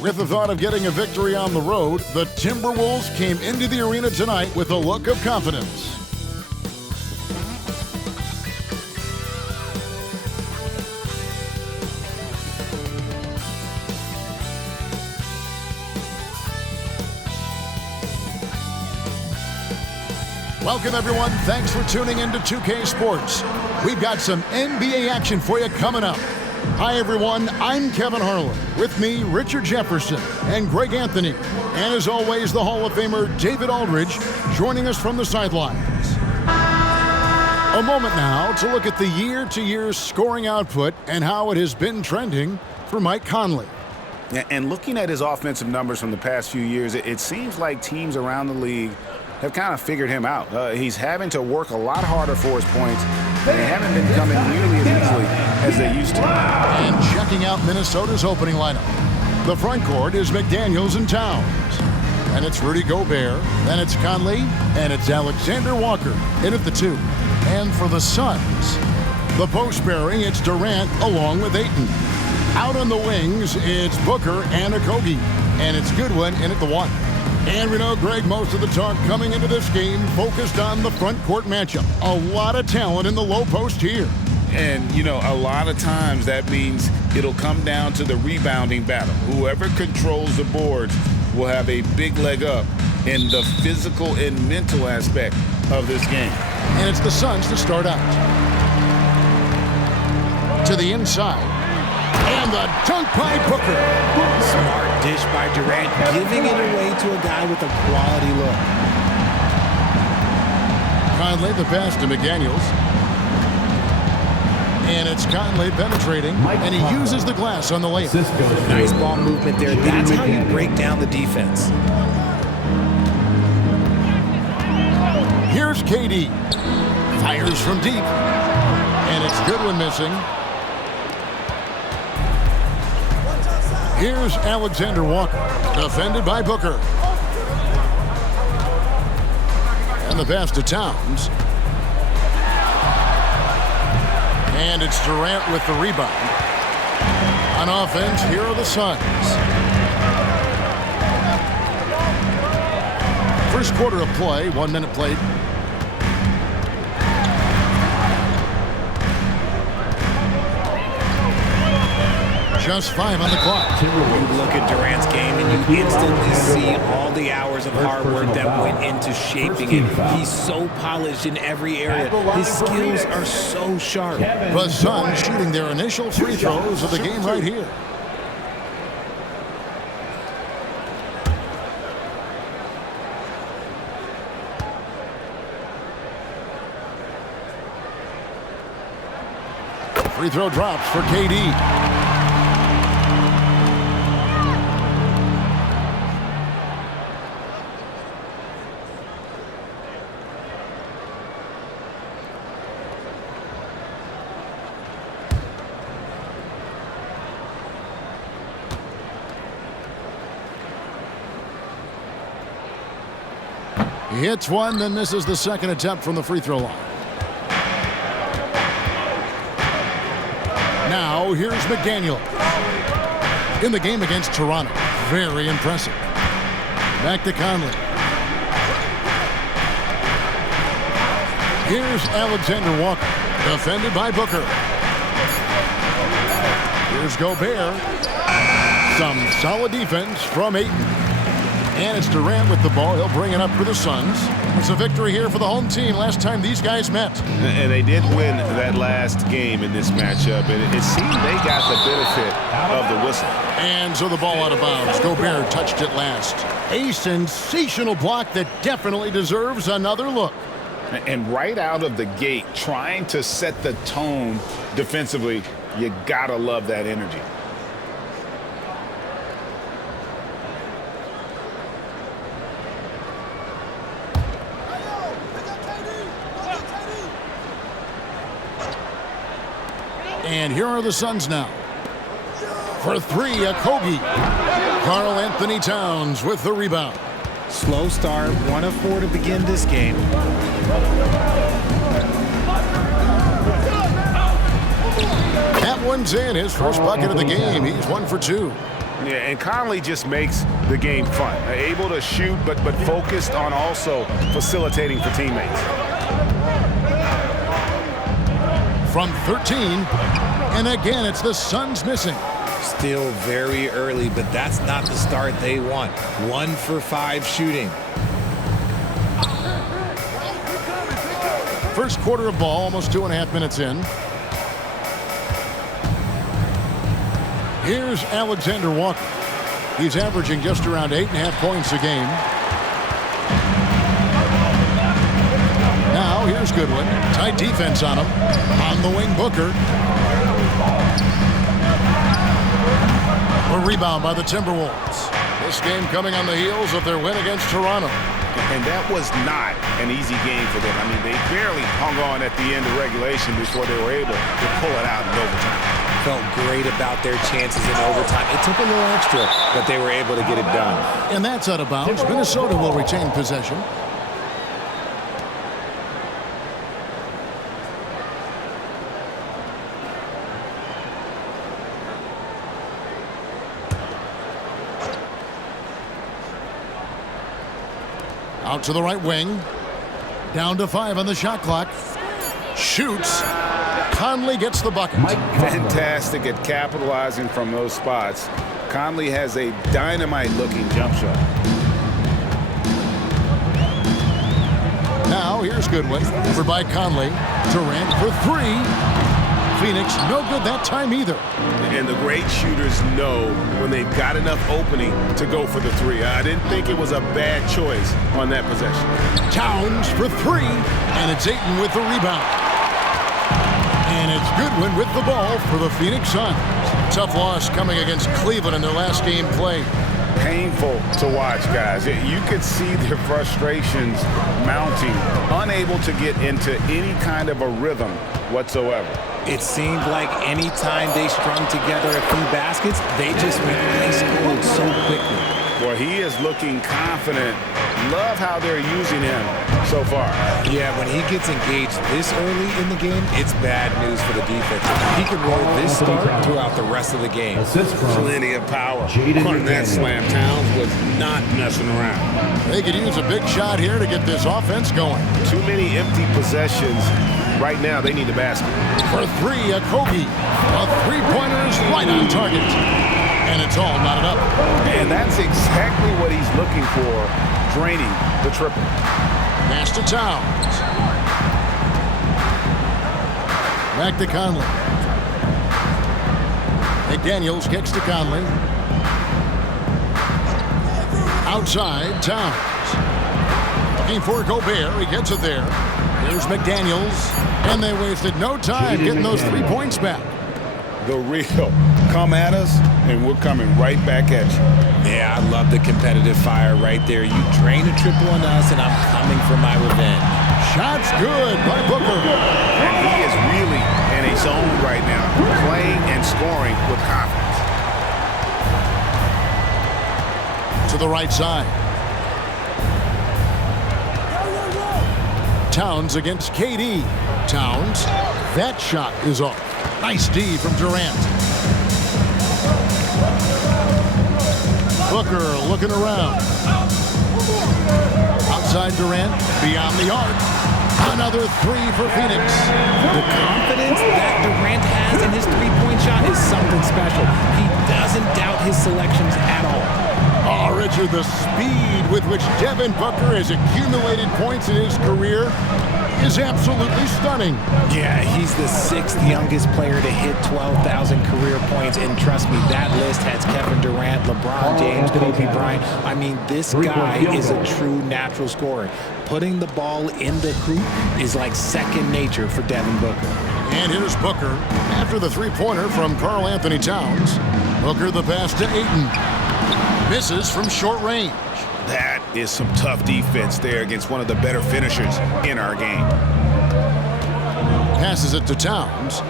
With the thought of getting a victory on the road, the Timberwolves came into the arena tonight with a look of confidence. Welcome, everyone. Thanks for tuning in to 2K Sports. We've got some NBA action for you coming up. Hi, everyone. I'm Kevin Harlan. With me, Richard Jefferson and Greg Anthony. And as always, the Hall of Famer David Aldridge joining us from the sidelines. A moment now to look at the year-to-year scoring output and how it has been trending for Mike Conley. And looking at his offensive numbers from the past few years, it seems like teams around the league have kind of figured him out. He's having to work a lot harder for his points. They haven't been coming nearly as easily as they used to. And checking out Minnesota's opening lineup. The front court is McDaniels and Towns. And it's Rudy Gobert. Then it's Conley. And it's Alexander Walker in at the 2. And for the Suns, the post pairing, it's Durant along with Ayton. Out on the wings, it's Booker and Okogie. And it's Goodwin in at the 1. And we know, Greg, most of the talk coming into this game focused on the front court matchup. A lot of talent in the low post here. And, you know, a lot of times that means it'll come down to the rebounding battle. Whoever controls the boards will have a big leg up in the physical and mental aspect of this game. And it's the Suns to start out. To the inside. And the dunk by Booker. Smart dish by Durant, giving it away to a guy with a quality look. Conley, the pass to McDaniels. And it's Conley penetrating, and he uses the glass on the layup. Nice ball movement there. That's how you break down the defense. Here's KD. Fires from deep. And it's Goodwin missing. Here's Alexander Walker, defended by Booker. And the pass to Towns. And it's Durant with the rebound. On offense, here are the Suns. First quarter of play, 1 minute played. Just 5 on the clock. You look at Durant's game and you instantly see all the hours of hard work that went into shaping it. He's so polished in every area. His skills are so sharp. The Suns shooting their initial free throws of the game right here. Free throw drops for KD. He hits one, then misses the second attempt from the free throw line. Now, here's McDaniels. In the game against Toronto. Very impressive. Back to Conley. Here's Alexander Walker. Defended by Booker. Here's Gobert. Some solid defense from Ayton. And it's Durant with the ball. He'll bring it up for the Suns. It's a victory here for the home team last time these guys met. And they did win that last game in this matchup. And it seemed they got the benefit of the whistle. And so the ball out of bounds. Gobert touched it last. A sensational block that definitely deserves another look. And right out of the gate, trying to set the tone defensively, you gotta love that energy. And here are the Suns now. For 3, Okogie. Karl Anthony Towns with the rebound. Slow start, 1 of 4 to begin this game. one's in. His first bucket of the game. He's 1 for 2. Yeah, and Conley just makes the game fun. Able to shoot, but focused on also facilitating for teammates. From 13, and again, it's the Suns missing. Still very early, but that's not the start they want. 1 for 5 shooting. First quarter of ball, almost 2.5 minutes in. Here's Alexander Walker. He's averaging just around 8.5 points a game. Now, here's Goodwin. Tight defense on him. On the wing, Booker. A rebound by the Timberwolves. This game coming on the heels of their win against Toronto. And that was not an easy game for them. I mean, they barely hung on at the end of regulation before they were able to pull it out in overtime. Felt great about their chances in overtime. It took a little extra, but they were able to get it done. And that's out of bounds. Minnesota will retain possession. Out to the right wing. Down to 5 on the shot clock. Shoots. Conley gets the bucket. Fantastic at capitalizing from those spots. Conley has a dynamite-looking jump shot. Now, here's Goodwin. Over by Conley. Durant for 3. Phoenix, no good that time either. And the great shooters know when they've got enough opening to go for the 3. I didn't think it was a bad choice on that possession. Towns for 3, and it's Ayton with the rebound. And it's Goodwin with the ball for the Phoenix Suns. Tough loss coming against Cleveland in their last game played. Painful to watch, guys. You could see their frustrations mounting, unable to get into any kind of a rhythm whatsoever. It seemed like any time they strung together a few baskets, they just went ice cold so quickly. Well, he is looking confident. Love how they're using him so far. Yeah, when he gets engaged this early in the game, it's bad news for the defense. He could roll this start throughout the rest of the game. Plenty of power on that slam. Towns was not messing around. They could use a big shot here to get this offense going. Too many empty possessions. Right now, they need a basket. For 3, a Kobe. A three-pointer is right on target. And it's all knotted up. And that's exactly what he's looking for, draining the triple. Pass to Towns. Back to Conley. McDaniels kicks to Conley. Outside, Towns. Looking for Gobert. He gets it there. Here's McDaniels. And they wasted no time getting those 3 points back. The real. Come at us, and we're coming right back at you. Yeah, I love the competitive fire right there. You drain a triple on us, and I'm coming for my revenge. Shot's good by Booker. And he is really in a zone right now, playing and scoring with confidence. To the right side. Towns against KD. Towns. That shot is off. Nice D from Durant. Booker looking around. Outside Durant. Beyond the arc. Another 3 for Phoenix. The confidence that Durant has in his three-point shot is something special. He doesn't doubt his selections at all. Oh, Richard, the speed with which Devin Booker has accumulated points in his career is absolutely stunning. Yeah, he's the 6th youngest player to hit 12,000 career points, and trust me, that list has Kevin Durant, LeBron James, Kobe Bryant. I mean, this guy is a true natural scorer. Putting the ball in the hoop is like second nature for Devin Booker. And here's Booker after the three-pointer from Karl Anthony Towns. Booker the pass to Ayton. Misses from short range. That is some tough defense there against one of the better finishers in our game. Passes it to Towns.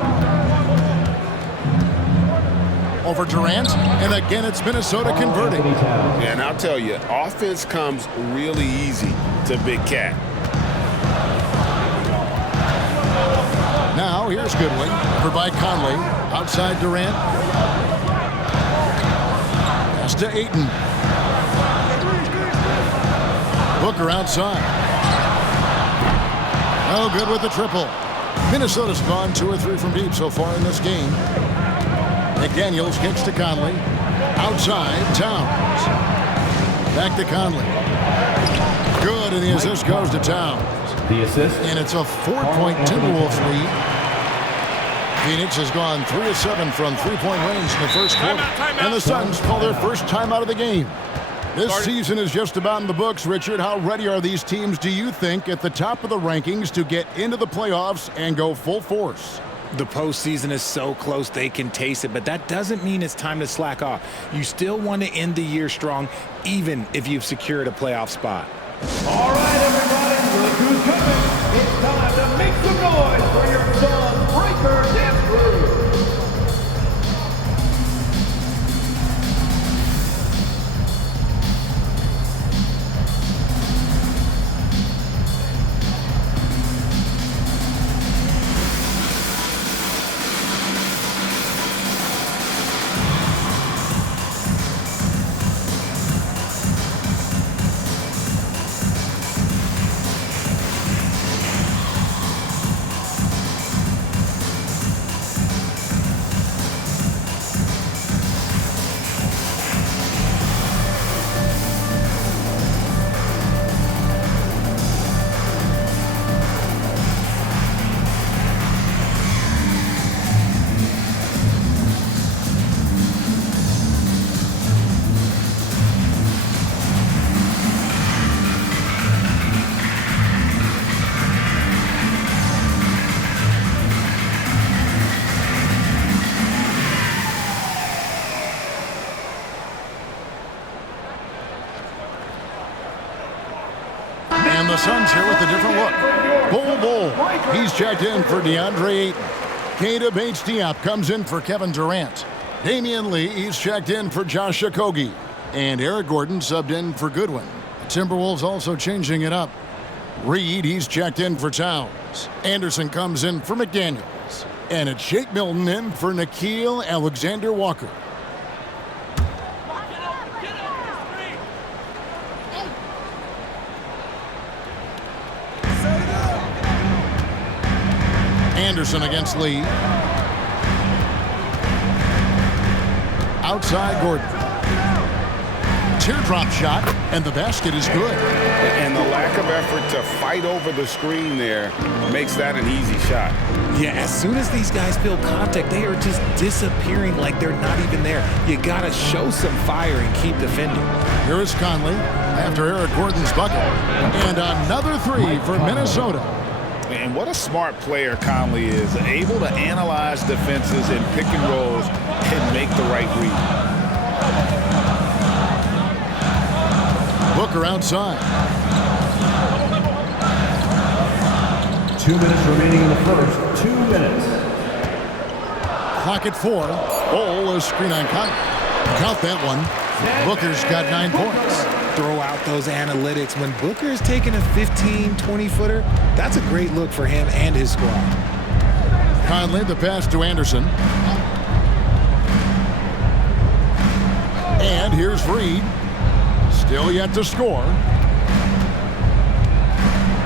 Over Durant, and again it's Minnesota converting. And I'll tell you, offense comes really easy to Big Cat. Now here's Goodwin. Covered by Conley. Outside Durant. Pass to Ayton. Booker outside. Oh, good with the triple. Minnesota's gone 2 or 3 from deep so far in this game. McDaniels kicks to Conley. Outside, Towns. Back to Conley. Good, and the assist goes to Towns. The assist. And it's a 4-point Timberwolves lead. Phoenix has gone 3 of 7 from three-point range in the first quarter. And the Suns call their first time out of the game. This season is just about in the books, Richard. How ready are these teams, do you think, at the top of the rankings to get into the playoffs and go full force? The postseason is so close they can taste it, but that doesn't mean it's time to slack off. You still want to end the year strong, even if you've secured a playoff spot. All right, everybody, look who's coming. It's time to make some noise for your Suns Breaker Dance Crew. And the Suns here with a different look. Bull. He's checked in for DeAndre Ayton. Keita Bates-Diop comes in for Kevin Durant. Damian Lee, he's checked in for Josh Okogie. And Eric Gordon subbed in for Goodwin. The Timberwolves also changing it up. Reed, he's checked in for Towns. Anderson comes in for McDaniels. And it's Shake Milton in for Nickeil Alexander-Walker. Anderson against Lee. Outside Gordon. Teardrop shot, and the basket is good. And the lack of effort to fight over the screen there makes that an easy shot. Yeah, as soon as these guys feel contact, they are just disappearing like they're not even there. You got to show some fire and keep defending. Here is Conley after Eric Gordon's bucket. And another 3 for Minnesota. And what a smart player Conley is, able to analyze defenses and pick and rolls and make the right read. Booker outside. 2 minutes remaining in the first. 2 minutes. Clock at 4. Ball, a screen on Conley. Count that one. Booker's got 9 points. Throw out those analytics. When Booker is taking a 15, 20-footer, that's a great look for him and his squad. Conley, the pass to Anderson. And here's Reed. Still yet to score.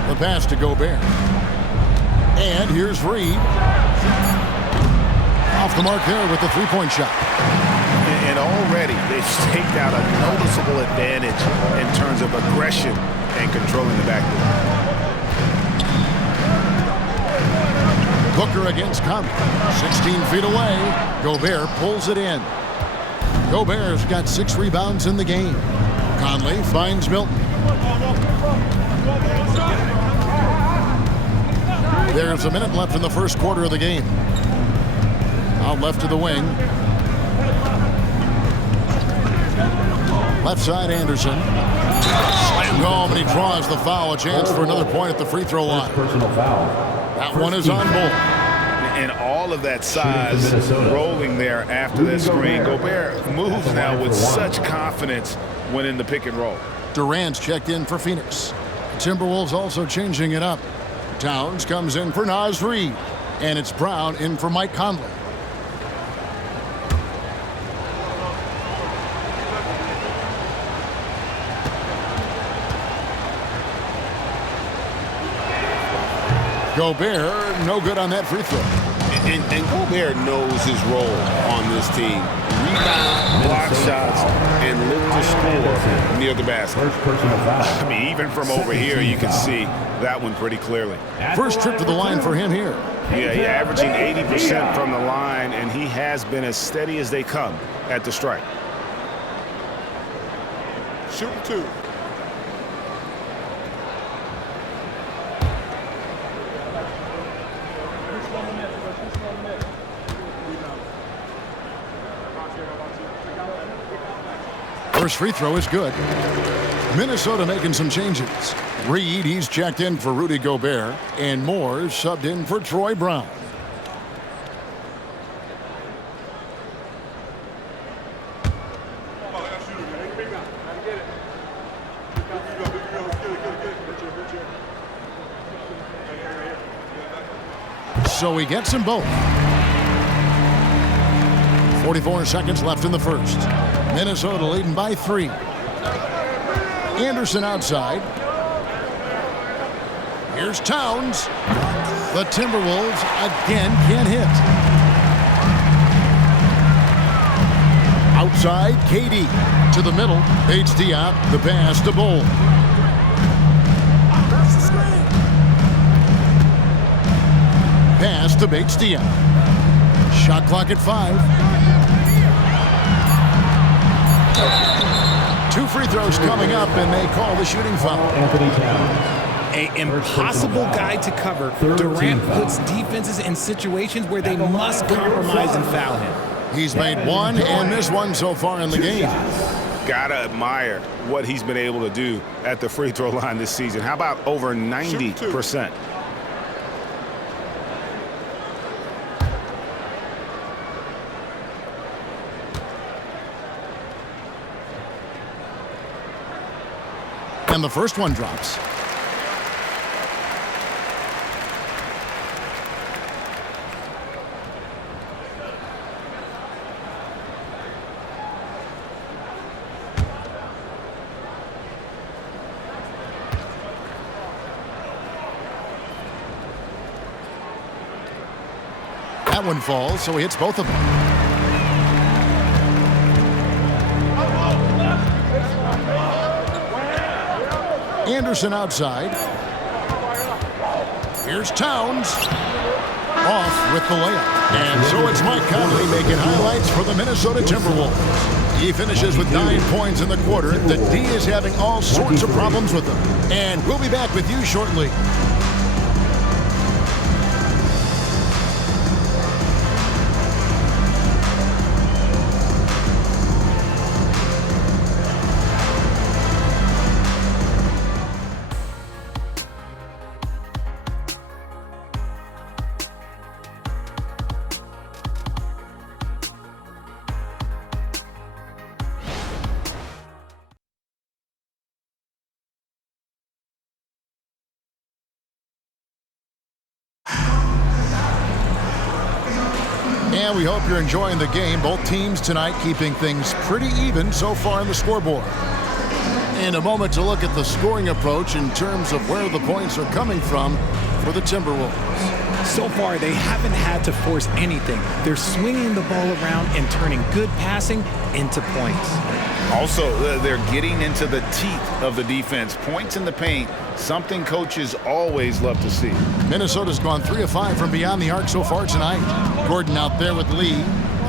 The pass to Gobert. And here's Reed. Off the mark there with the three-point shot. And already they've staked out a noticeable advantage in terms of aggression and controlling the backcourt. Booker against Conley. 16 feet away. Gobert pulls it in. Gobert's got 6 rebounds in the game. Conley finds Milton. There's a minute left in the first quarter of the game. Out left to the wing. Left side, Anderson. Slam home, and he draws the foul. A chance for another point at the free throw line. Personal foul. That one is on Bull. And all of that size rolling there after that screen. Gobert moves now with such confidence when in the pick and roll. Durant's checked in for Phoenix. Timberwolves also changing it up. Towns comes in for Naz Reid. And it's Brown in for Mike Conley. Gobert, no good on that free throw. And Gobert knows his role on this team. Rebound, block shots, and look to score near the basket. I mean, even from over here, you can see that one pretty clearly. First trip to the line for him here. Yeah, averaging 80% from the line, and he has been as steady as they come at the strike. Shooting 2. First free throw is good. Minnesota making some changes. Reed, he's checked in for Rudy Gobert, and Moore subbed in for Troy Brown. So he gets them both. 44 seconds left in the first. Minnesota leading by 3. Anderson outside. Here's Towns. The Timberwolves again can't hit. Outside, KD. To the middle, Bates Diop. The pass to Bull. Pass to Bates Diop. Shot clock at 5. 2 free throws coming up, and they call the shooting foul. An impossible guy to cover. Durant puts defenses in situations where they must compromise and foul him. He's made 1 and missed 1 so far in the game. Gotta admire what he's been able to do at the free throw line this season. How about over 90%? And the first one drops. That one falls, so he hits both of them. Anderson outside. Here's Towns. Off with the layup. And so it's Mike Conley making highlights for the Minnesota Timberwolves. He finishes with 9 points in the quarter. The D is having all sorts of problems with them. And we'll be back with you shortly. And we hope you're enjoying the game. Both teams tonight keeping things pretty even so far on the scoreboard. In a moment to look at the scoring approach in terms of where the points are coming from for the Timberwolves. So far, they haven't had to force anything. They're swinging the ball around and turning good passing into points. Also, they're getting into the teeth of the defense. Points in the paint, something coaches always love to see. Minnesota's gone 3 of 5 from beyond the arc so far tonight. Gordon out there with Lee.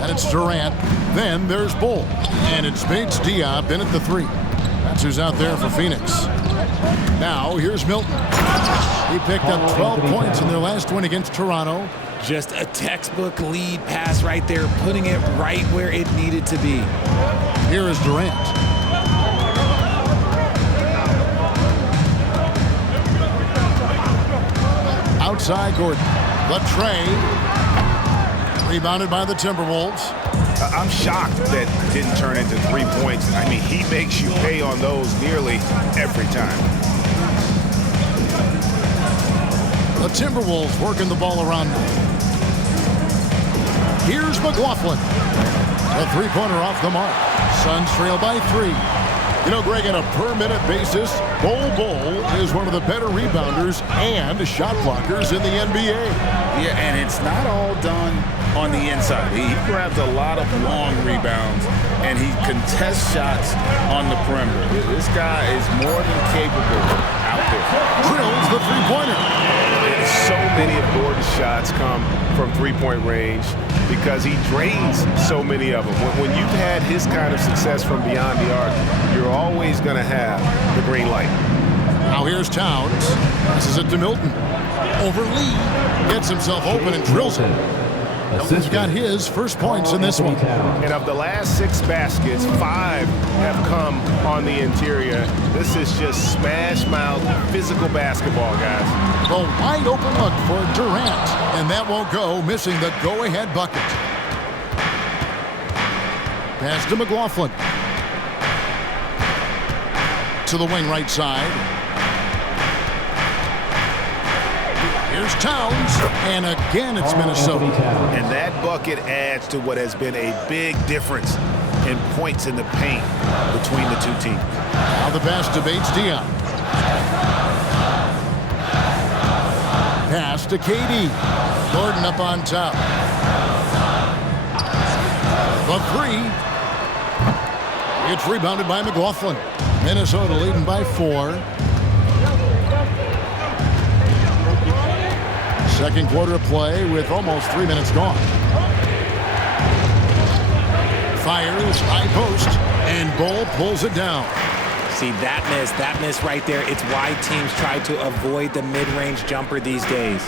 And it's Durant. Then there's Bull. And it's Bates Diop in at the 3. That's who's out there for Phoenix. Now, here's Milton. He picked up 12 points in their last win against Toronto. Just a textbook lead pass right there, putting it right where it needed to be. Here is Durant. Outside Gordon. The tray. Rebounded by the Timberwolves. I'm shocked that didn't turn into 3 points. I mean, he makes you pay on those nearly every time. The Timberwolves working the ball around now. Here's McLaughlin. A three-pointer off the mark. Suns trail by 3. You know, Greg, on a per-minute basis, Bol is one of the better rebounders and shot blockers in the NBA. Yeah, and it's not all done on the inside. He grabs a lot of long rebounds, and he contests shots on the perimeter. This guy is more than capable out there. Drills the three-pointer. So many of Gordon's shots come from three-point range because he drains so many of them. When you've had his kind of success from beyond the arc, you're always going to have the green light. Now here's Towns. Passes it to Milton. Over Lee. Gets himself open and drills it. Milton's got his first points in this one. And of the last 6 baskets, 5 have come on the interior. This is just smash-mouth physical basketball, guys. A wide open look for Durant. And that won't go, missing the go-ahead bucket. Pass to McLaughlin. To the wing right side. Here's Towns, and again it's Minnesota. And that bucket adds to what has been a big difference in points in the paint between the two teams. Now the pass to Bates Diop. Pass to KD. Gordon up on top. The 3. It's rebounded by McLaughlin. Minnesota leading by 4. Second quarter of play with almost 3 minutes gone. Fires, high post, and Bol pulls it down. See, that miss right there. It's why teams try to avoid the mid-range jumper these days.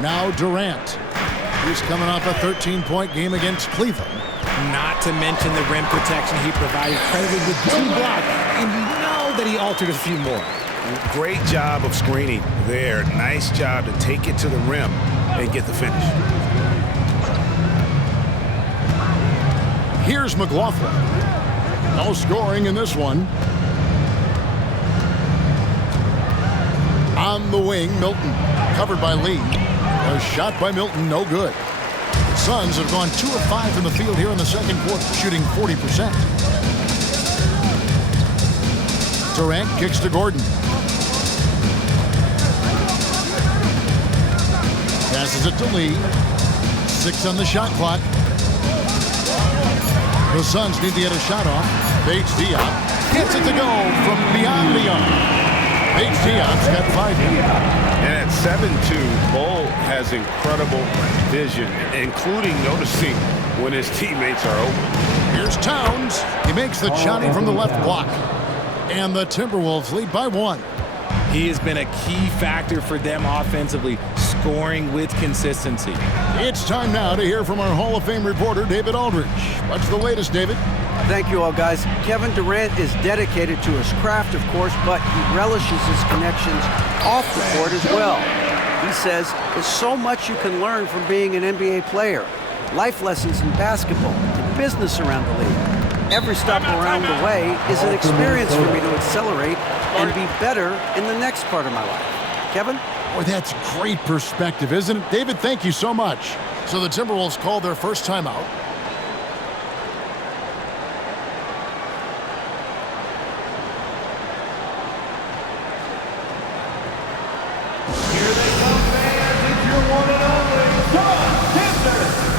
Now Durant. He's coming off a 13-point game against Cleveland. Not to mention the rim protection he provided, credited with 2 blocks, and we know that he altered a few more. Great job of screening there. Nice job to take it to the rim and get the finish. Here's McLaughlin. No scoring in this one. On the wing, Milton. Covered by Lee. A shot by Milton, no good. The Suns have gone 2 of 5 from the field here in the second quarter, shooting 40%. Durant kicks to Gordon. Passes it to Lee. 6 on the shot clock. The Suns need to get a shot off. Bates Diop gets it to go from beyond the arc. Bates Diop's got 5 here. And at 7'2", Bol has incredible vision, including noticing when his teammates are open. Here's Towns. He makes the shot from the left block. And the Timberwolves lead by 1. He has been a key factor for them offensively, scoring with consistency. It's time now to hear from our Hall of Fame reporter, David Aldridge. What's the latest, David? Thank you all, guys. Kevin Durant is dedicated to his craft, of course, but he relishes his connections off the court as well. He says there's so much you can learn from being an NBA player. Life lessons in basketball, and business around the league. Every stop around the way is an experience for me to accelerate and be better in the next part of my life. Kevin? Boy, that's great perspective, isn't it? David, thank you so much. So the Timberwolves called their first timeout. Here they come, fans. It's your one and only successor.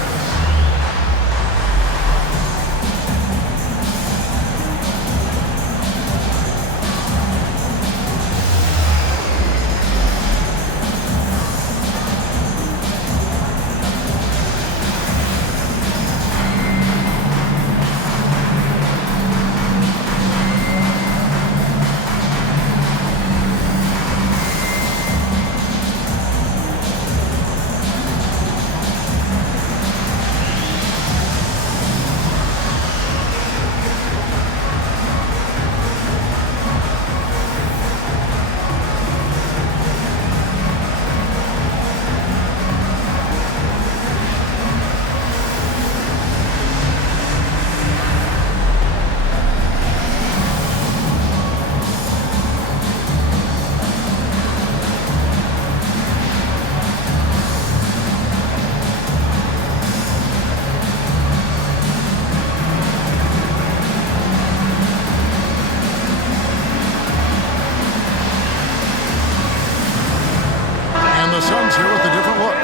Suns here with a different look.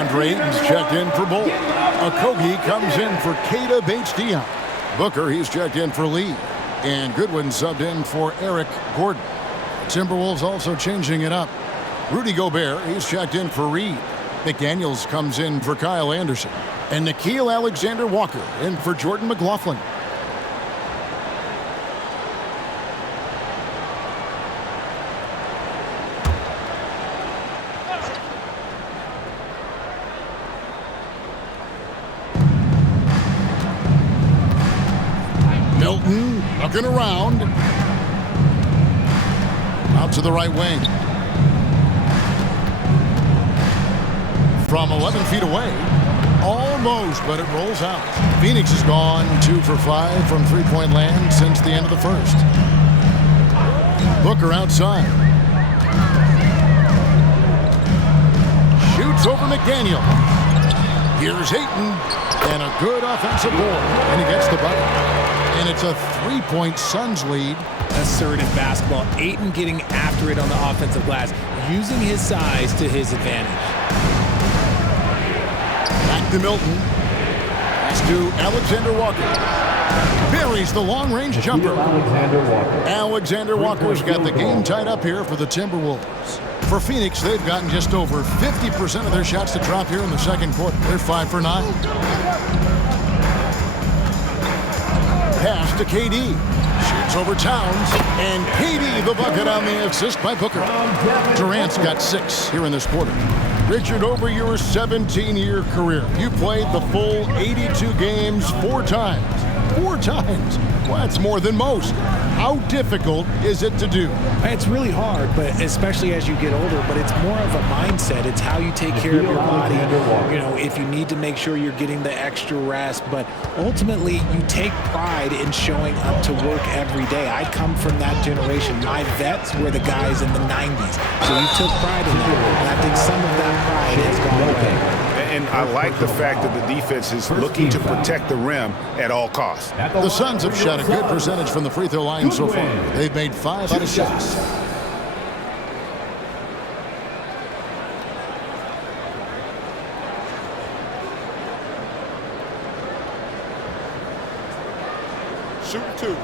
Andre Ayton's checked in for Bull. Okogie comes in for Keita Bates-Diop. Booker, he's checked in for Lee. And Goodwin subbed in for Eric Gordon. Timberwolves also changing it up. Rudy Gobert, he's checked in for Reed. McDaniels comes in for Kyle Anderson. And Nickeil Alexander-Walker in for Jordan McLaughlin. Milton looking around. Out to the right wing. From 11 feet away. Almost, but it rolls out. Phoenix has gone 2 for 5 from three-point land since the end of the first. Booker outside. Shoots over McDaniel. Here's Ayton. And a good offensive board. And he gets the bucket. And it's a three-point Suns lead. Assertive basketball. Ayton getting after it on the offensive glass, using his size to his advantage. Back to Milton. Pass to Alexander-Walker. Buries the long-range jumper. Alexander Walker's got the game tied up here for the Timberwolves. For Phoenix, they've gotten just over 50% of their shots to drop here in the second quarter. They're 5 for 9. Pass to KD. Shoots over Towns. And KD the bucket on the assist by Booker. Durant's got 6 here in this quarter. Richard, over your 17-year career, you played the full 82 games 4 times. 4 times. Well, that's more than most. How difficult is it to do? It's really hard, but especially as you get older, but it's more of a mindset. It's how you take care of your body. You know, if you need to make sure you're getting the extra rest, but ultimately you take pride in showing up to work every day. I come from that generation. My vets were the guys in the 90s, so you took pride in that. And I think some of that pride has gone away. And I like the fact that the defense is looking to protect the rim at all costs. The Suns have shot a good percentage from the free throw line so far. They've made 5 out of 6. Shoot 2.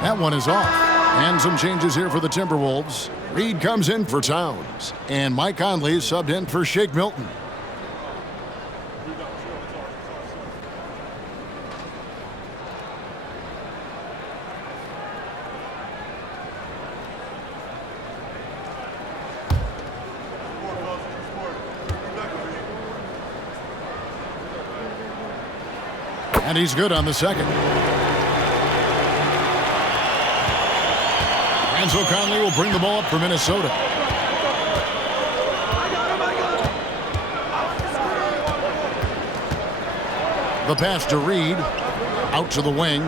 That one is off. And some changes here for the Timberwolves. Reed comes in for Towns. And Mike Conley subbed in for Shake Milton. And he's good on the second. Enzo Conley will bring the ball up for Minnesota. The pass to Reed. Out to the wing.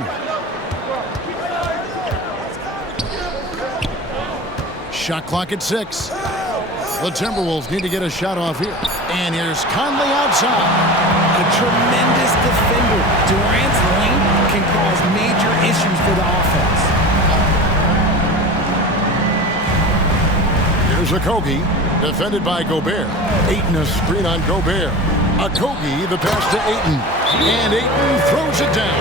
Shot clock at 6. The Timberwolves need to get a shot off here. And here's Conley outside. A tremendous defender. Durant's length can cause major issues for the offense. Here's Okogie, defended by Gobert. Ayton a screen on Gobert. Okogie, the pass to Ayton. And Ayton throws it down.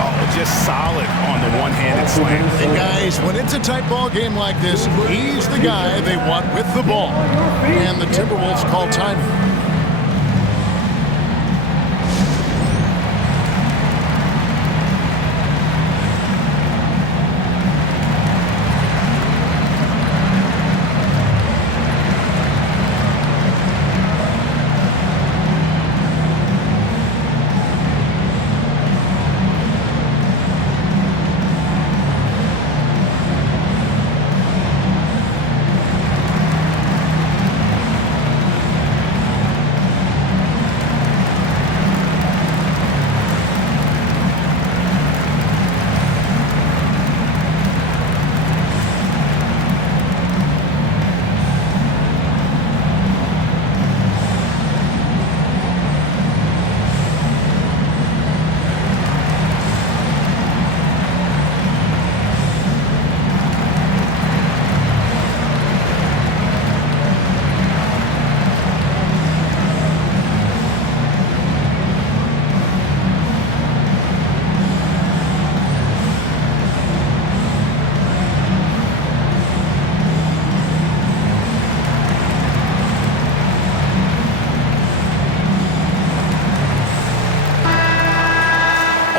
Oh, just solid on the one-handed slam. And guys, when it's a tight ball game like this, he's the guy they want with the ball. And the Timberwolves call timeout.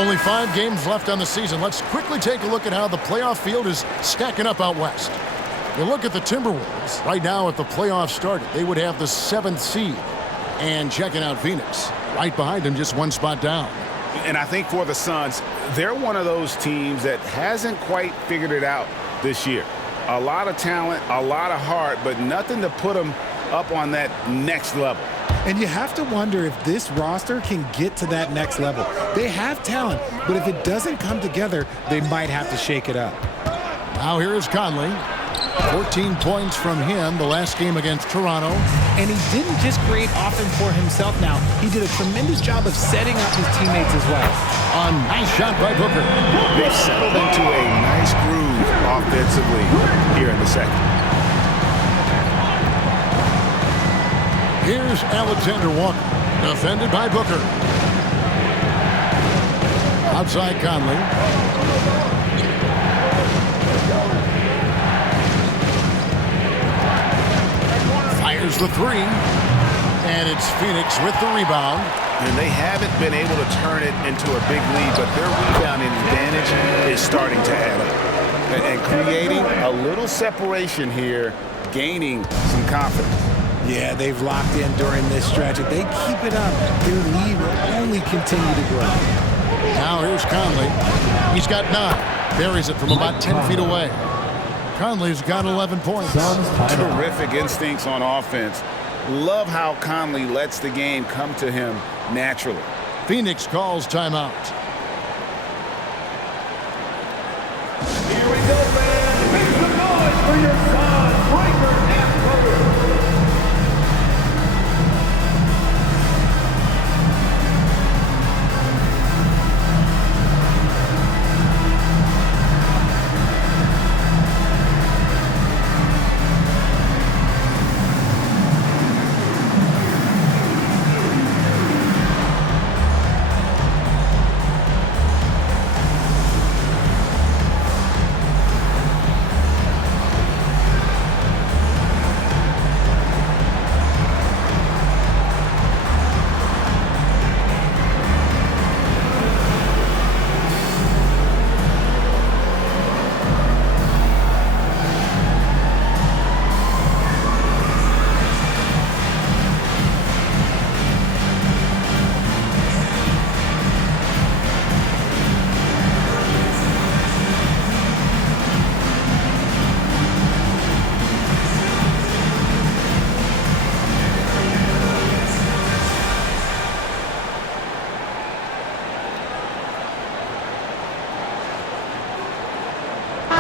Only 5 games left on the season. Let's quickly take a look at how the playoff field is stacking up out west. You look at the Timberwolves. Right now, if the playoffs started, they would have the 7th seed. And checking out Phoenix, right behind them, just 1 spot down. And I think for the Suns, they're one of those teams that hasn't quite figured it out this year. A lot of talent, a lot of heart, but nothing to put them up on that next level. And you have to wonder if this roster can get to that next level. They have talent, but if it doesn't come together, they might have to shake it up. Now here is Conley. 14 points from him the last game against Toronto. And he didn't just create offense for himself now. He did a tremendous job of setting up his teammates as well. A nice shot by Booker. They've settled into a nice groove offensively here in the second. Here's Alexander Walker, defended by Booker. Outside Conley. Fires the 3. And it's Phoenix with the rebound. And they haven't been able to turn it into a big lead, but their rebounding advantage is starting to add up. And creating a little separation here, gaining some confidence. Yeah, they've locked in during this stretch. If they keep it up, their lead will only continue to grow. Now here's Conley. He's got 9. Buries it from about 10 feet away. Conley's got 11 points. Terrific instincts on offense. Love how Conley lets the game come to him naturally. Phoenix calls timeout. Here we go, man. Make some noise for your son, Breaker and Brothers.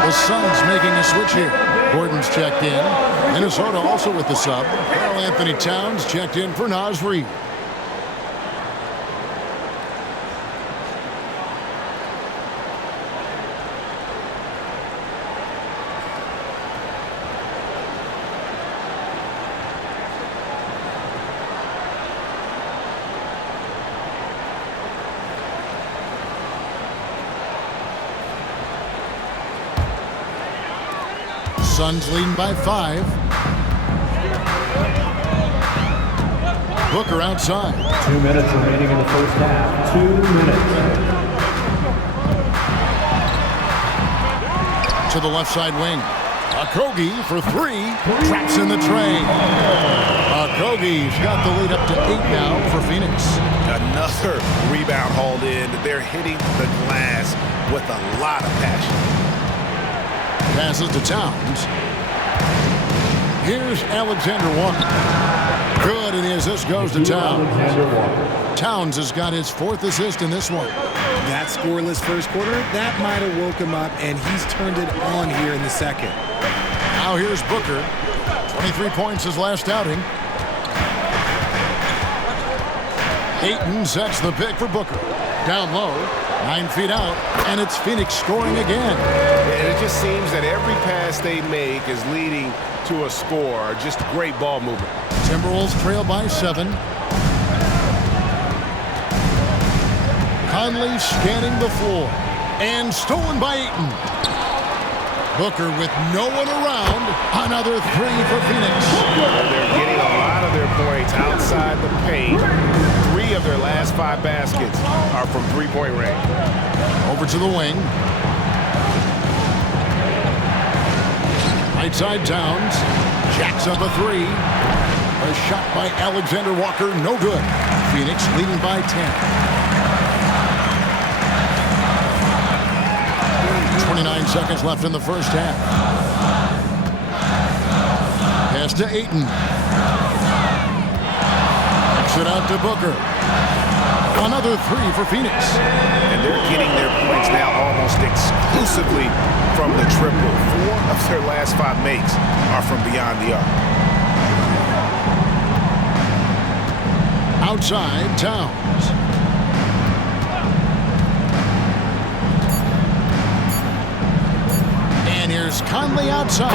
The Suns making a switch here. Gordon's checked in. Minnesota also with the sub. Karl Anthony Towns checked in for Naz Reid. Suns leading by 5. Booker outside. 2 minutes remaining in the first half. 2 minutes. To the left side wing. Okogie for 3. Traps in the train. Okogie's got the lead up to 8 now for Phoenix. Another rebound hauled in. They're hitting the glass with a lot of passion. Passes to Towns. Here's Alexander Walker. Good, and the assist goes to Towns. Towns has got his 4th assist in this one. That scoreless first quarter, that might have woke him up, and he's turned it on here in the second. Now here's Booker. 23 points his last outing. Ayton sets the pick for Booker. Down low, 9 feet out, and it's Phoenix scoring again. And it just seems that every pass they make is leading to a score. Just great ball movement. Timberwolves trail by 7. Conley scanning the floor. And stolen by Ayton. Booker with no one around. Another 3 for Phoenix. They're getting a lot of their points outside the paint. 3 3 of their last 5 baskets are from three-point range. Over to the wing. Right side Towns. Jacks up a 3. A shot by Alexander Walker, no good. Phoenix leading by 10. 29 seconds left in the first half. Pass to Ayton. Kicks it out to Booker. Another 3 for Phoenix. And they're getting their points now almost exclusively from the triple. 4 of their last 5 makes are from beyond the arc. Outside, Towns. And here's Conley outside.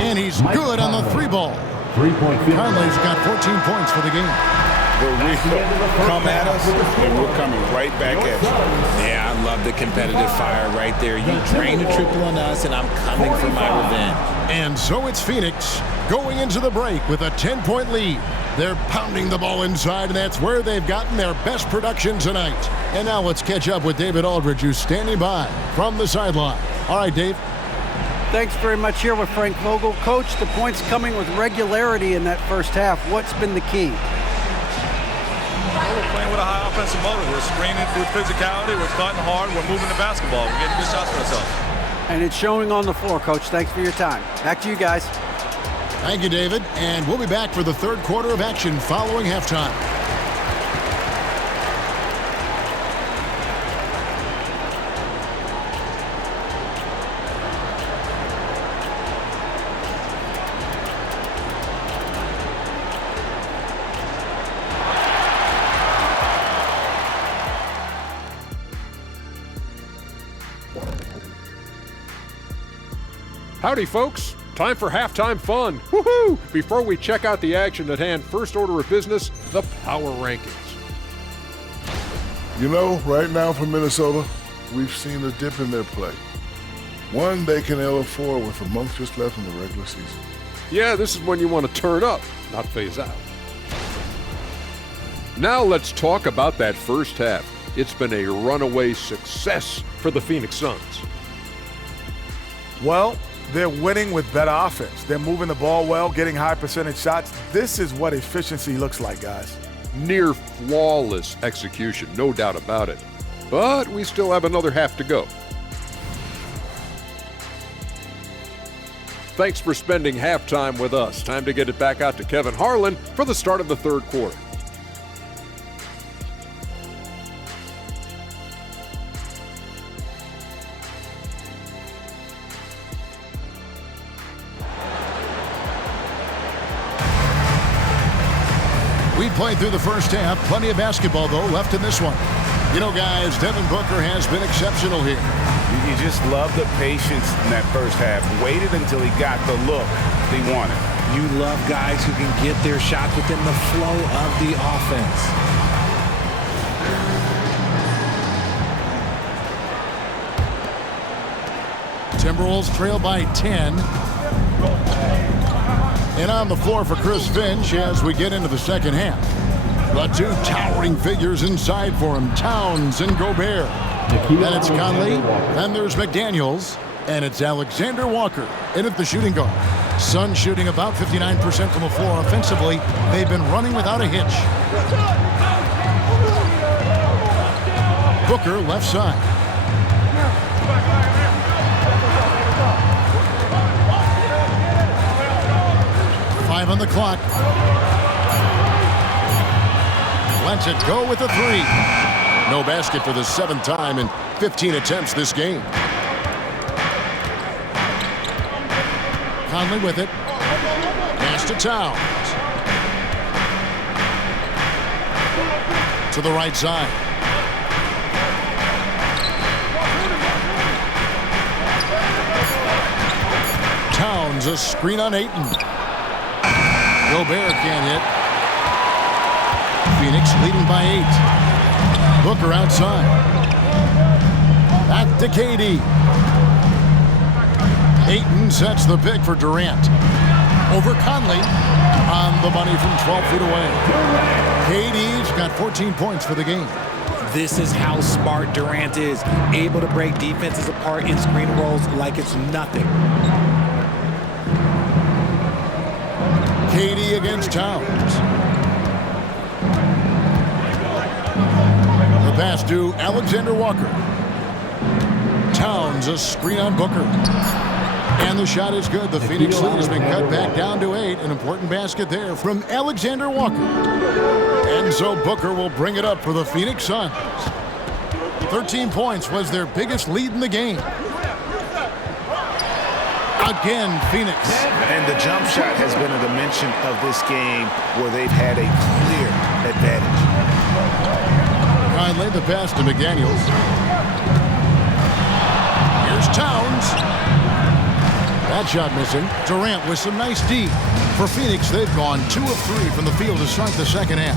And he's good on the 3 ball. 3-point field. Conley's got 14 points for the game. The real come at us, and we're coming right back at you. Yeah, I love the competitive fire right there. You drain a triple on us, and I'm coming for my revenge. And so it's Phoenix going into the break with a 10-point lead. They're pounding the ball inside, and that's where they've gotten their best production tonight. And now let's catch up with David Aldridge, who's standing by from the sideline. All right, Dave. Thanks very much here with Frank Vogel. Coach, the points coming with regularity in that first half. What's been the key? We're playing with a high offensive motor. We're screening with physicality. We're cutting hard. We're moving the basketball. We're getting good shots for ourselves. And it's showing on the floor, Coach. Thanks for your time. Back to you guys. Thank you, David. And we'll be back for the third quarter of action following halftime. Howdy, folks. Time for halftime fun. Woohoo! Before we check out the action at hand, first order of business, the power rankings. You know, right now for Minnesota, we've seen a dip in their play. One they can ill afford with a month just left in the regular season. Yeah, this is when you want to turn up, not phase out. Now let's talk about that first half. It's been a runaway success for the Phoenix Suns. Well, they're winning with better offense. They're moving the ball well, getting high percentage shots. This is what efficiency looks like, guys. Near flawless execution, no doubt about it. But we still have another half to go. Thanks for spending halftime with us. Time to get it back out to Kevin Harlan for the start of the third quarter. We played through the first half. Plenty of basketball, though, left in this one. You know, guys, Devin Booker has been exceptional here. You just love the patience in that first half. Waited until he got the look he wanted. You love guys who can get their shots within the flow of the offense. Timberwolves trail by 10. And on the floor for Chris Finch as we get into the second half. The two towering figures inside for him, Towns and Gobert. Then it's Conley, then there's McDaniels, and it's Alexander Walker in at the shooting guard. Suns shooting about 59% from the floor offensively. They've been running without a hitch. Booker left side. Five on the clock. Lets it go with a 3. No basket for the 7th time in 15 attempts this game. Conley with it. Pass to Towns. To the right side. Towns, a screen on Ayton. Gobert can't hit. Phoenix leading by 8. Booker outside. Back to KD. Ayton sets the pick for Durant. Over Conley. On the money from 12 feet away. KD's got 14 points for the game. This is how smart Durant is, able to break defenses apart in screen rolls like it's nothing. KD against Towns. The pass to Alexander Walker. Towns, a screen on Booker. And the shot is good. The Phoenix lead has been cut back down to 8. An important basket there from Alexander Walker. And so Booker will bring it up for the Phoenix Suns. 13 points was their biggest lead in the game. Again, Phoenix. And the jump shot has been a dimension of this game where they've had a clear advantage. Conley, the pass to McDaniels. Here's Towns. That shot missing. Durant with some nice D. For Phoenix, they've gone 2 of 3 from the field to start the second half.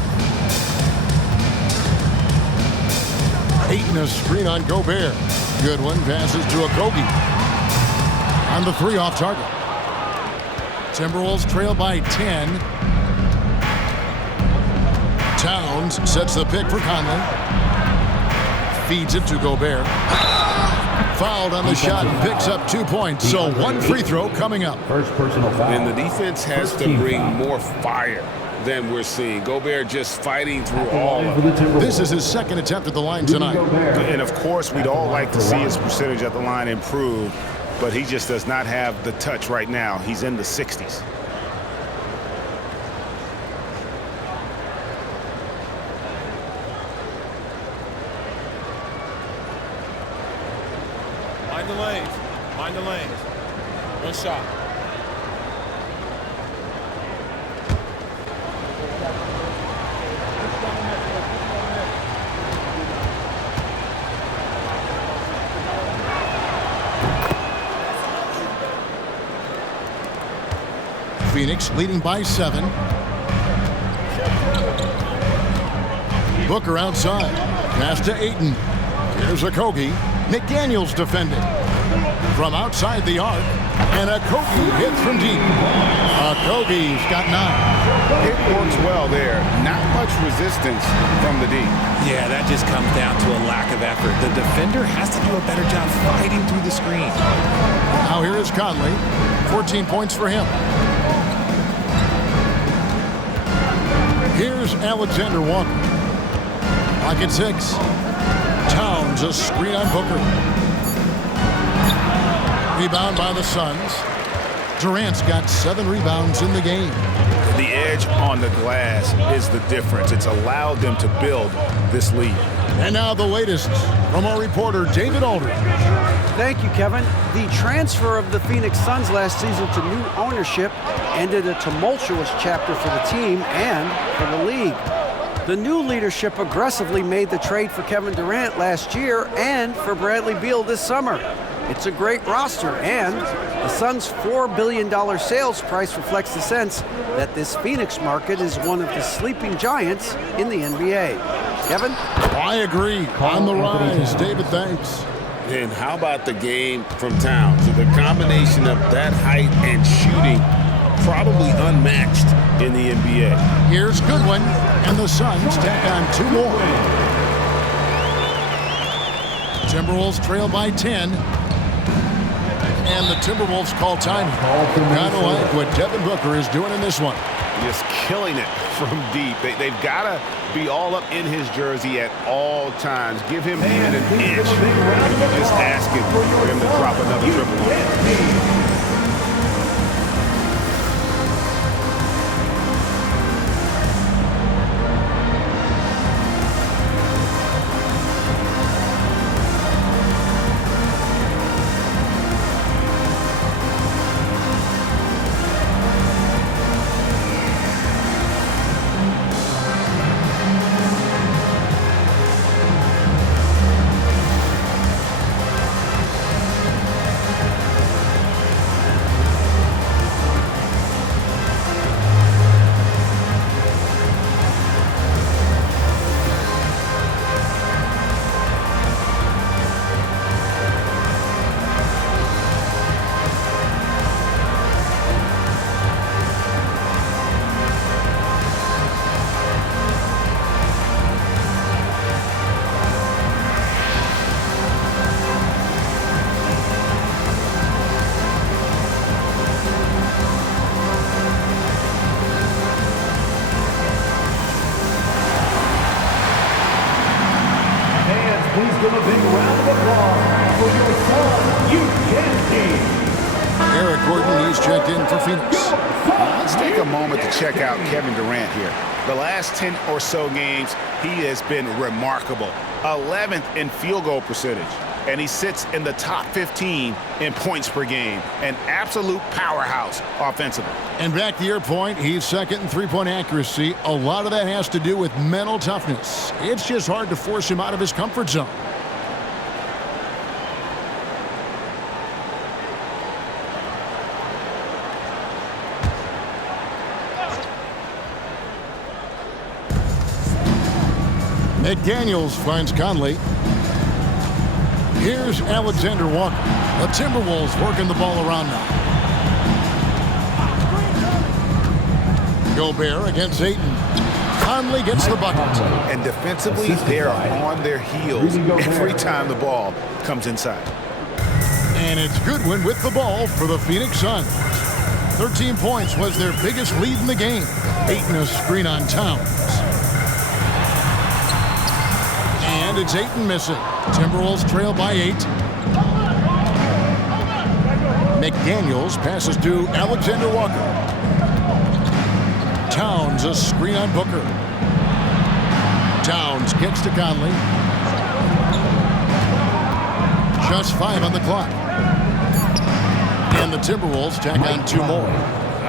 Ayton, a screen on Gobert. Good one. Passes to Okogie. On the 3 off target. Timberwolves trail by 10. Towns sets the pick for Conley. Feeds it to Gobert. Fouled on the shot and picks up 2 points. So 1 free throw coming up. First personal foul. And the defense has to bring more fire than we're seeing. Gobert just fighting through all of it. This is his second attempt at the line tonight. And of course, we'd all like to see his percentage at the line improve, but he just does not have the touch right now. He's in the 60s. Mind the lanes. Mind the lanes. One shot. Phoenix leading by 7. Booker outside. Pass to Ayton. Here's Okogie. McDaniels defending. From outside the arc. And Okogie hits from deep. Okogie's got 9. It works well there. Not much resistance from the D. Yeah, that just comes down to a lack of effort. The defender has to do a better job fighting through the screen. Now here is Conley. 14 points for him. Here's Alexander Walker. Pocket 6. Towns, a screen on Booker. Rebound by the Suns. Durant's got 7 rebounds in the game. The edge on the glass is the difference. It's allowed them to build this lead. And now the latest from our reporter, David Aldridge. Thank you, Kevin. The transfer of the Phoenix Suns last season to new ownership ended a tumultuous chapter for the team and for the league. The new leadership aggressively made the trade for Kevin Durant last year and for Bradley Beal this summer. It's a great roster, and the Suns' $4 billion sales price reflects the sense that this Phoenix market is one of the sleeping giants in the NBA. Kevin? I agree. On the rise. David, thanks. And how about the game from Towns? The combination of that height and shooting, probably unmatched in the NBA. Here's Goodwin, and the Suns tack on 2 more. Timberwolves trail by 10. And the Timberwolves call time. Kind of like what Devin Booker is doing in this one. Just killing it from deep. They've got to be all up in his jersey at all times. Give him even an inch, and you're just asking for him to drop another triple. Please give a big round of applause for your son, you Eric Gordon, he's checked in for Phoenix. Let's take a moment to check out Kevin Durant here. The last 10 or so games, he has been remarkable. 11th in field goal percentage, and he sits in the top 15 in points per game. An absolute powerhouse offensively. And back to your point, he's second in three-point accuracy. A lot of that has to do with mental toughness. It's just hard to force him out of his comfort zone. McDaniels finds Conley. Here's Alexander Walker. The Timberwolves working the ball around now. Gobert against Ayton. Conley gets the bucket. And defensively, they are on their heels every time the ball comes inside. And it's Goodwin with the ball for the Phoenix Suns. 13 points was their biggest lead in the game. Ayton a screen on Towns. And it's Ayton missing. Timberwolves trail by 8. McDaniels passes to Alexander Walker. Towns a screen on Booker. Towns gets to Conley. Just 5 on the clock. And the Timberwolves tack on 2 more.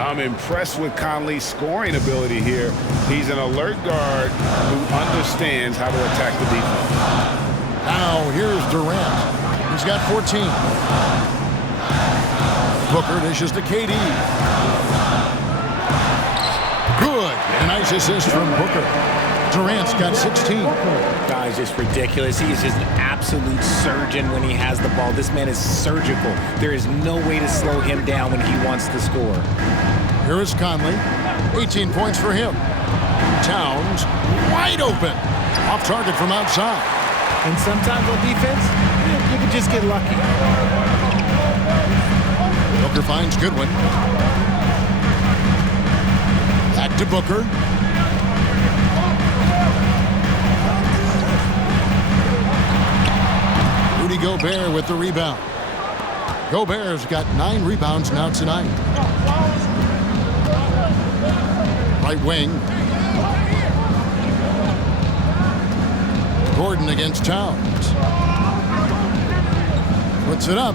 I'm impressed with Conley's scoring ability here. He's an alert guard who understands how to attack the defense. Now here's Durant. He's got 14. Booker dishes to KD. Good. A nice assist from Booker. Durant's got 16. Guys, just ridiculous. He is just an absolute surgeon when he has the ball. This man is surgical. There is no way to slow him down when he wants to score. Here is Conley. 18 points for him. Towns wide open. Off target from outside. And sometimes on defense, you can just get lucky. Booker finds Goodwin. Back to Booker. Rudy Gobert with the rebound. Gobert's got 9 rebounds now tonight. Right wing. Gordon against Towns. Puts it up.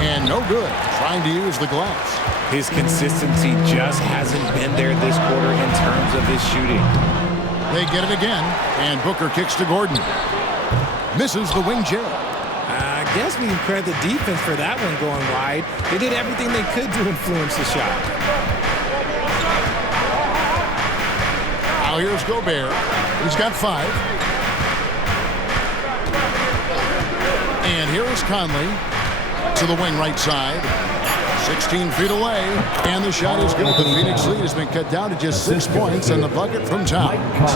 And no good. Trying to use the glass. His consistency just hasn't been there this quarter in terms of his shooting. They get it again. And Booker kicks to Gordon. Misses the wing J. I guess we can credit the defense for that one going wide. They did everything they could to influence the shot. Now here's Gobert. He's got 5. And here is Conley to the wing right side. 16 feet away. And the shot is good. The Phoenix lead has been cut down to just 6 points and the bucket from Towns.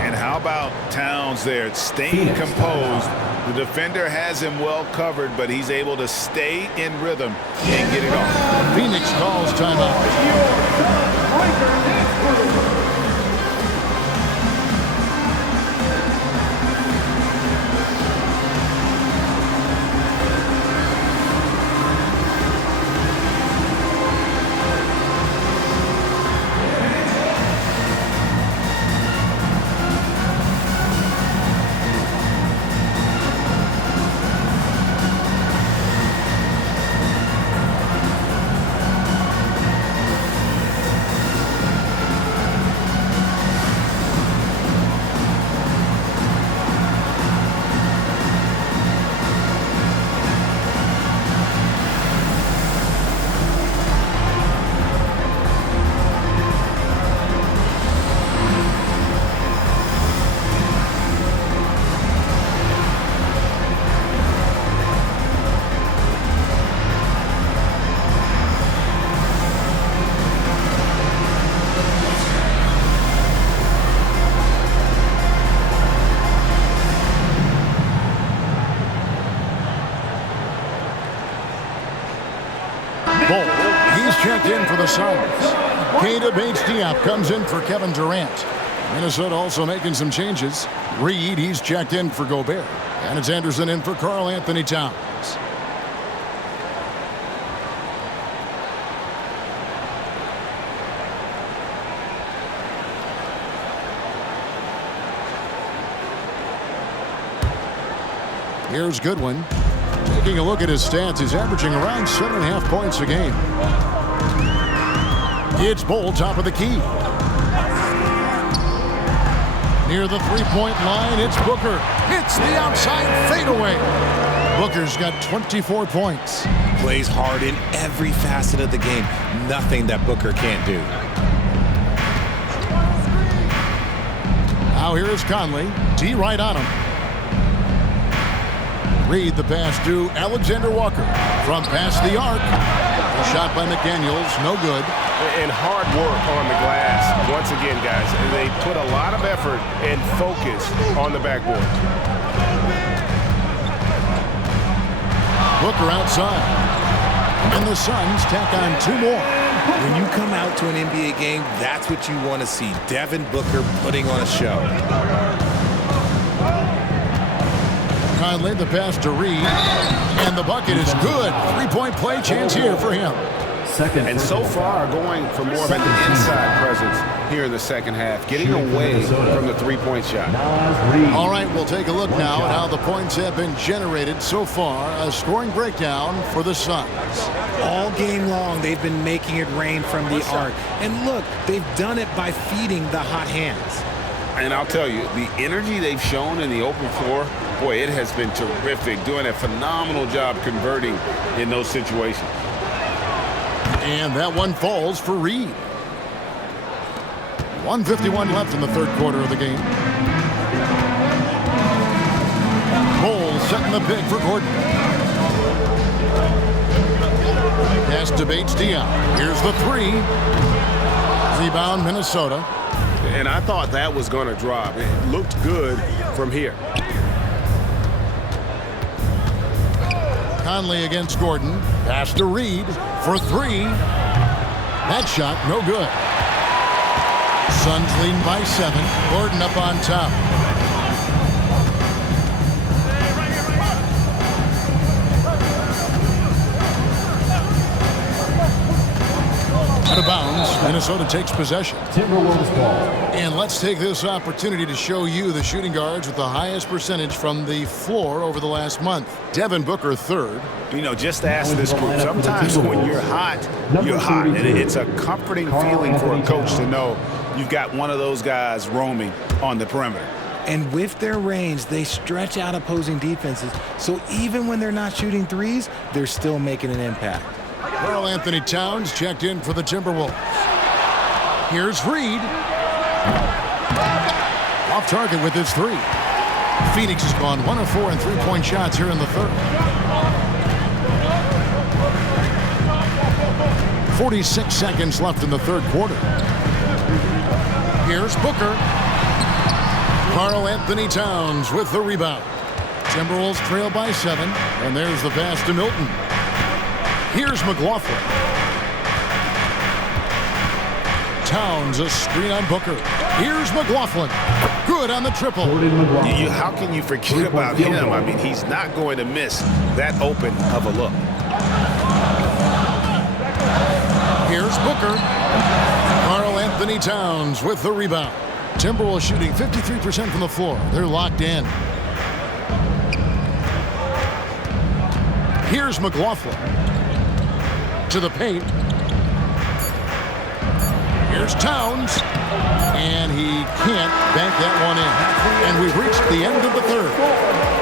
And how about Towns there, staying composed. The defender has him well covered, but he's able to stay in rhythm and get it off. Phoenix calls timeout. He's checked in for the Suns. Keita Bates-Diop comes in for Kevin Durant. Minnesota also making some changes. Reed, he's checked in for Gobert. And it's Anderson in for Karl Anthony Towns. Here's Goodwin. Taking a look at his stats, he's averaging around 7.5 points a game. It's Bol, top of the key. Near the three-point line, it's Booker. Hits the outside fadeaway. Booker's got 24 points. Plays hard in every facet of the game. Nothing that Booker can't do. Now here is Conley. D right on him. Reed the pass to Alexander Walker. From past the arc. A shot by McDaniels, no good. And hard work on the glass. Once again, guys, they put a lot of effort and focus on the backboard. Booker outside. And the Suns tack on 2 more. When you come out to an NBA game, that's what you want to see. Devin Booker putting on a show. Conley, the pass to Reed. And the bucket is good. 3-point play chance here for him. And so far, going for more of an inside presence here in the second half, getting away from the three-point shot. All right, we'll take a look now at how the points have been generated so far. A scoring breakdown for the Suns. All game long, they've been making it rain from the arc. And look, they've done it by feeding the hot hands. And I'll tell you, the energy they've shown in the open floor, boy, it has been terrific, doing a phenomenal job converting in those situations. And that one falls for Reed. 1:51 left in the third quarter of the game. Bol setting the pick for Gordon. Pass to Bates-Diop. Here's the 3. Rebound Minnesota. And I thought that was going to drop. It looked good from here. Conley against Gordon. Pass to Reed for 3. That shot, no good. Suns leading by 7. Gordon up on top. Out of bounds, Minnesota takes possession. Timberwolves ball. And let's take this opportunity to show you the shooting guards with the highest percentage from the floor over the last month. Devin Booker, 3rd. You know, just ask this group. Sometimes when you're hot, you're hot. And it's a comforting feeling for a coach to know you've got one of those guys roaming on the perimeter. And with their range, they stretch out opposing defenses. So even when they're not shooting threes, they're still making an impact. Karl Anthony Towns checked in for the Timberwolves. Here's Reed. Off target with his 3. Phoenix has gone 1 of 4 in three-point shots here in the third. 46 seconds left in the third quarter. Here's Booker. Karl Anthony Towns with the rebound. Timberwolves trail by 7, and there's the pass to Milton. Here's McLaughlin. Towns, a screen on Booker. Here's McLaughlin. Good on the triple. How can you forget about him? I mean, he's not going to miss that open of a look. Here's Booker. Karl Anthony Towns with the rebound. Timberwolves shooting 53% from the floor. They're locked in. Here's McLaughlin. To the paint. Here's Towns. And he can't bank that one in. And we've reached the end of the third.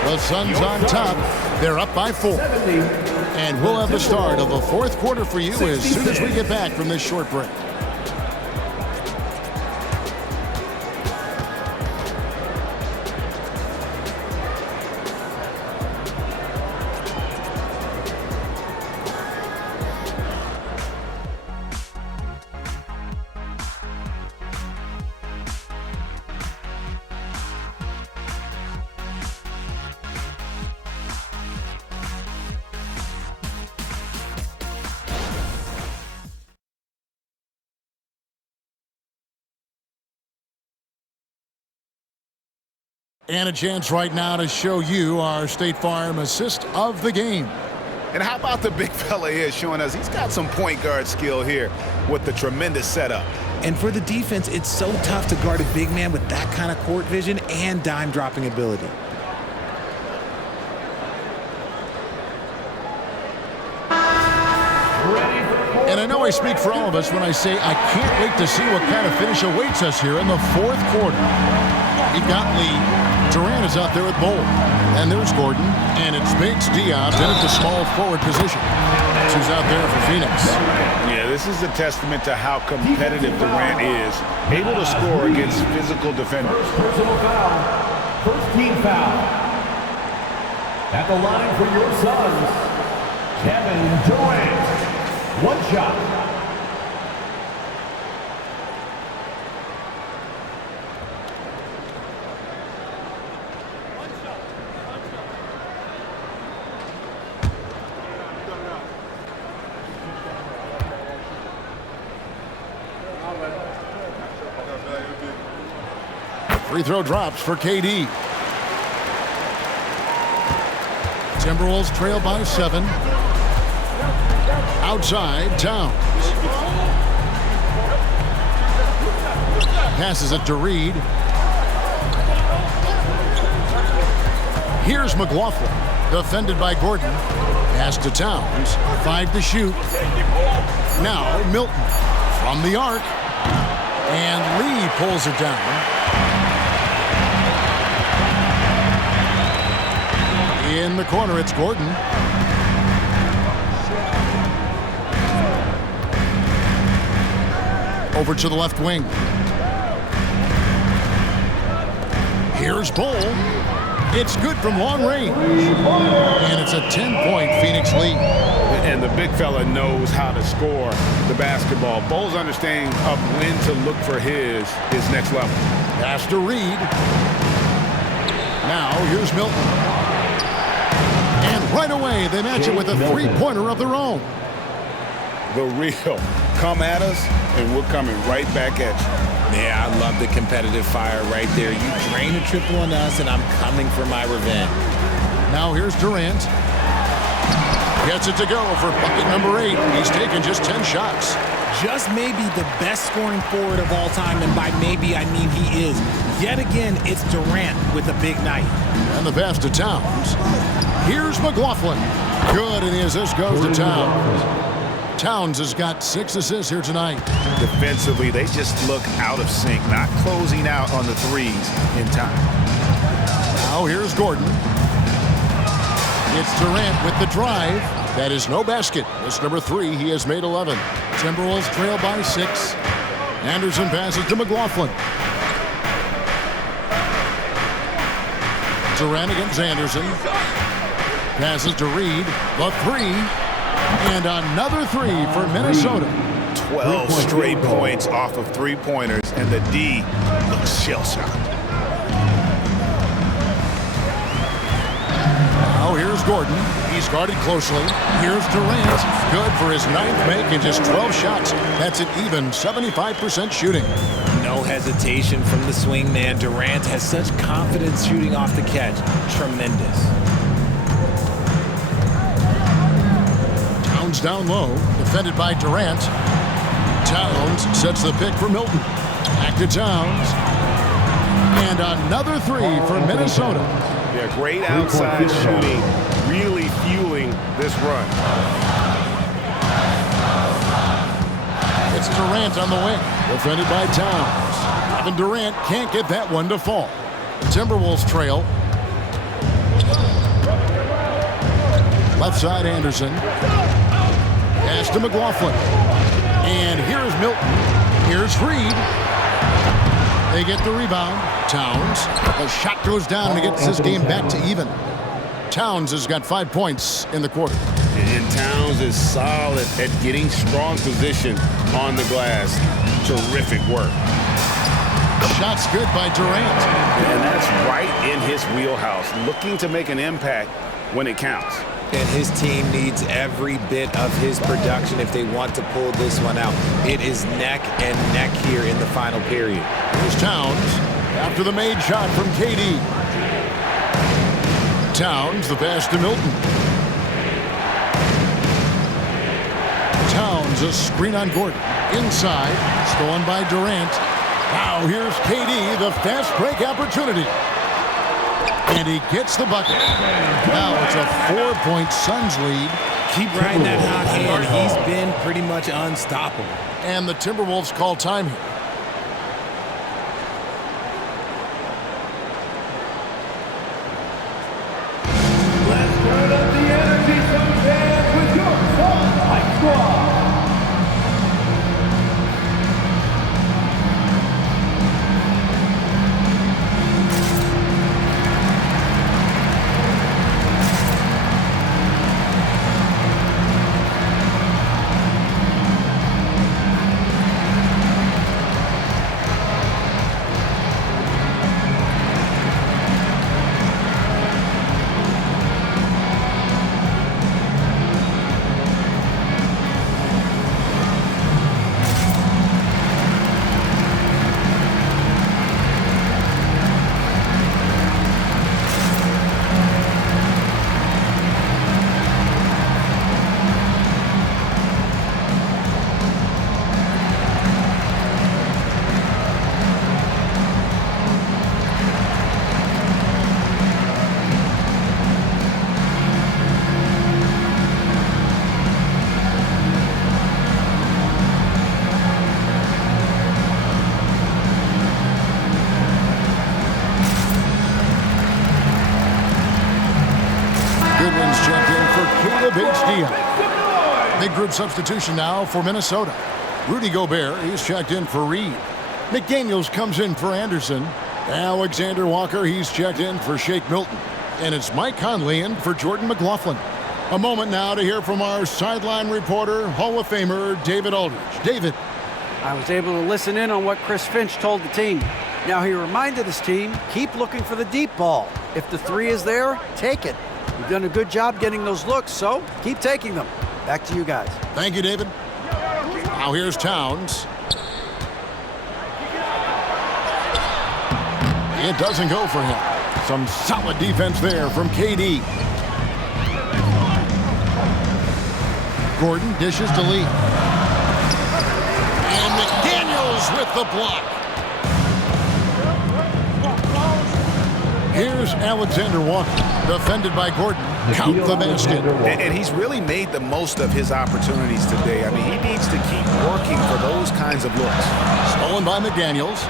The Suns on top. They're up by 4. And we'll have the start of the fourth quarter for you as soon as we get back from this short break. And a chance right now to show you our State Farm assist of the game. And how about the big fella here showing us he's got some point guard skill here with the tremendous setup. And for the defense, it's so tough to guard a big man with that kind of court vision and dime dropping ability. And I know I speak for all of us when I say I can't wait to see what kind of finish awaits us here in the fourth quarter. You've got Lee. Durant is out there with Bowl. And there's Gordon. And it's Bates Diop in at the small forward position. Who's out there for Phoenix. Yeah, this is a testament to how competitive Durant is. Able to score against physical defenders. First personal foul. First team foul. At the line for your Suns, Kevin Durant. One shot. Free throw drops for KD. Timberwolves trail by 7. Outside, Towns. Passes it to Reed. Here's McLaughlin. Defended by Gordon. Pass to Towns. 5 to shoot. Now Milton from the arc. And Lee pulls it down. In the corner, it's Gordon. Over to the left wing. Here's Bull. It's good from long range. And it's a 10-point Phoenix lead. And the big fella knows how to score the basketball. Bull's understanding of when to look for his next level. Pass to Reed. Now here's Milton. And right away they match it with a three-pointer of their own. The real. Come at us, and we're coming right back at you. Yeah, I love the competitive fire right there. You drain a triple on us, and I'm coming for my revenge. Now here's Durant. Gets it to go for bucket number 8. He's taken just 10 shots. Just maybe the best scoring forward of all time, and by maybe I mean he is. Yet again, it's Durant with a big night. And the pass to Towns. Here's McLaughlin. Good, and the assist goes to Towns. Towns has got 6 assists here tonight. Defensively, they just look out of sync, not closing out on the threes in time. Now here's Gordon. It's Durant with the drive. That is no basket. This number 3, he has made 11. Timberwolves trail by 6. Anderson passes to McLaughlin. Durant against Anderson. Passes to Reed. The 3. And another 3 for Minnesota. 12 straight points off of three-pointers, and the D looks shell-shocked. Now here's Gordon. He's guarded closely. Here's Durant. Good for his 9th make in just 12 shots. That's an even 75% shooting. No hesitation from the swing man. Durant has such confidence shooting off the catch. Tremendous. Towns down low. Defended by Durant. Towns sets the pick for Milton. Back to Towns. And another 3 for Minnesota. Yeah, great outside shooting, really fueling this run. It's Durant on the wing, defended by Towns. Kevin Durant can't get that one to fall. The Timberwolves trail. Left side, Anderson. Pass to McLaughlin. And here's Milton. Here's Reed. They get the rebound. Towns. The shot goes down and gets this game back to even. Towns has got 5 points in the quarter. And Towns is solid at getting strong position on the glass. Terrific work. Shot's good by Durant. And that's right in his wheelhouse, looking to make an impact when it counts. And his team needs every bit of his production if they want to pull this one out. It is neck and neck here in the final period. Here's Towns after the made shot from KD. Towns, the pass to Milton. Towns, a screen on Gordon. Inside, stolen by Durant. Now here's KD, the fast break opportunity. And he gets the bucket. Now it's a 4-point Suns lead. Keep riding that hot hand. He's been pretty much unstoppable. And the Timberwolves call time here. Let's turn up the energy, some fans, with your Suns Hype Squad. Big group substitution now for Minnesota. Rudy Gobert, he's checked in for Reed. McDaniels comes in for Anderson. Alexander Walker, he's checked in for Shake Milton. And it's Mike Conley in for Jordan McLaughlin. A moment now to hear from our sideline reporter, Hall of Famer David Aldridge. David. I was able to listen in on what Chris Finch told the team. Now he reminded his team, keep looking for the deep ball. If the three is there, take it. You've done a good job getting those looks, so keep taking them. Back to you guys. Thank you, David. Now here's Towns. It doesn't go for him. Some solid defense there from KD. Gordon dishes to Lee. And McDaniels with the block. Here's Alexander Walker, defended by Gordon. Count the basket. And he's really made the most of his opportunities today. I mean, he needs to keep working for those kinds of looks. Stolen by McDaniels.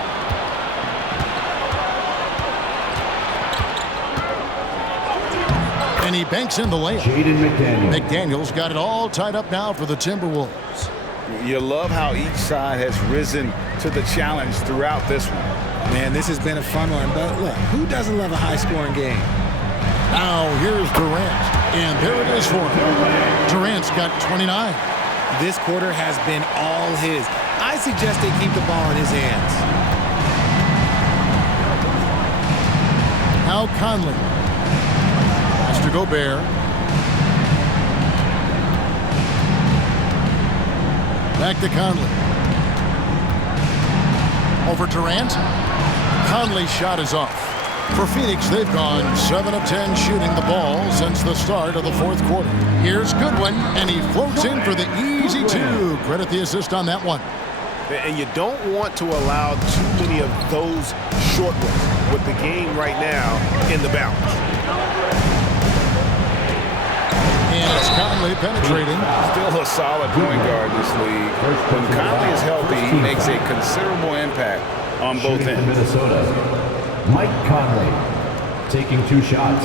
And he banks in the layup. McDaniels got it all tied up now for the Timberwolves. You love how each side has risen to the challenge throughout this one. Man, this has been a fun one, but look, who doesn't love a high-scoring game? Now here's Durant, and there it is for him. Durant's got 29. This quarter has been all his. I suggest they keep the ball in his hands. Now Conley. Has to Gobert. Back to Conley. Over Durant. Conley's shot is off. For Phoenix, they've gone 7 of 10 shooting the ball since the start of the fourth quarter. Here's Goodwin, and he floats in for the easy two. Credit the assist on that one. And you don't want to allow too many of those short ones with the game right now in the balance. And it's Conley penetrating. Still a solid point guard this league. When Conley is healthy, he makes a considerable impact on both ends. Minnesota, Mike Conley taking 2 shots.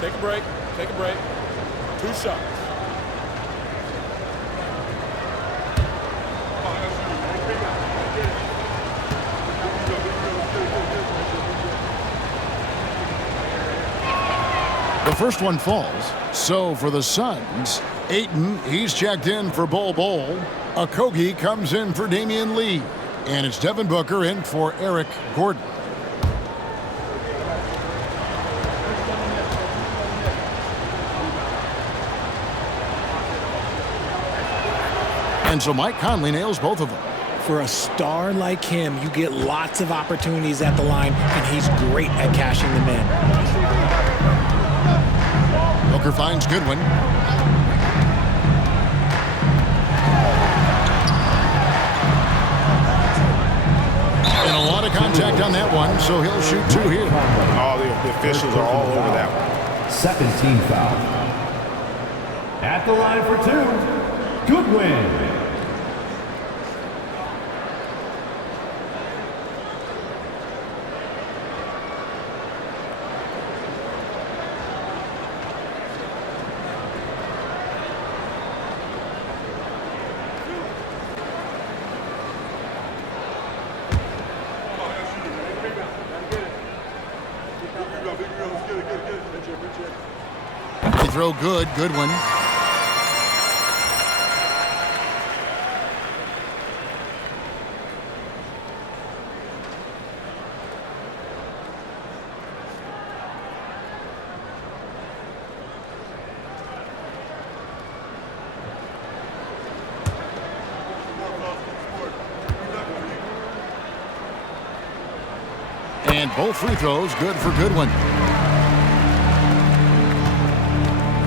Take a break. Take a break. 2 shots. The first one falls. So for the Suns, Ayton, he's checked in for Bol Bol. Okogie comes in for Damian Lee. And it's Devin Booker in for Eric Gordon. And so Mike Conley nails both of them. For a star like him, you get lots of opportunities at the line, and he's great at cashing them in. Booker finds Goodwin. And a lot of contact on that one, so he'll shoot 2 here. All the officials are all over that one. Second team foul. At the line for 2, Goodwin. They throw good, Goodwin. And both free throws good for Goodwin.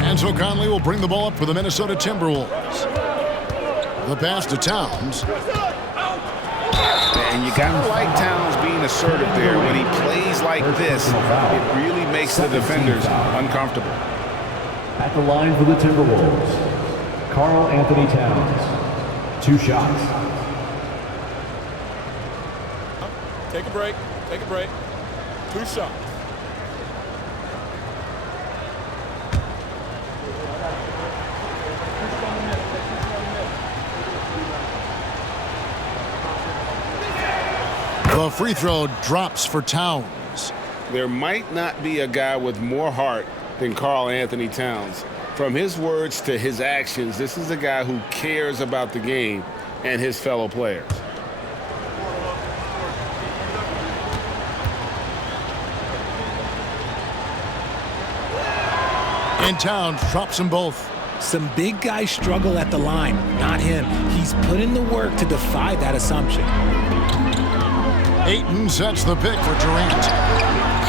And so Conley will bring the ball up for the Minnesota Timberwolves. The pass to Towns. And you gotta like Towns being assertive there. When he plays like this, it really makes the defenders uncomfortable. At the line for the Timberwolves, Karl Anthony Towns. 2 shots. Take a break. Take a break. 2 shots. The free throw drops for Towns. There might not be a guy with more heart than Karl Anthony Towns. From his words to his actions, this is a guy who cares about the game and his fellow players. And Towns drops them both. Some big guys struggle at the line, not him. He's put in the work to defy that assumption. Ayton sets the pick for Durant.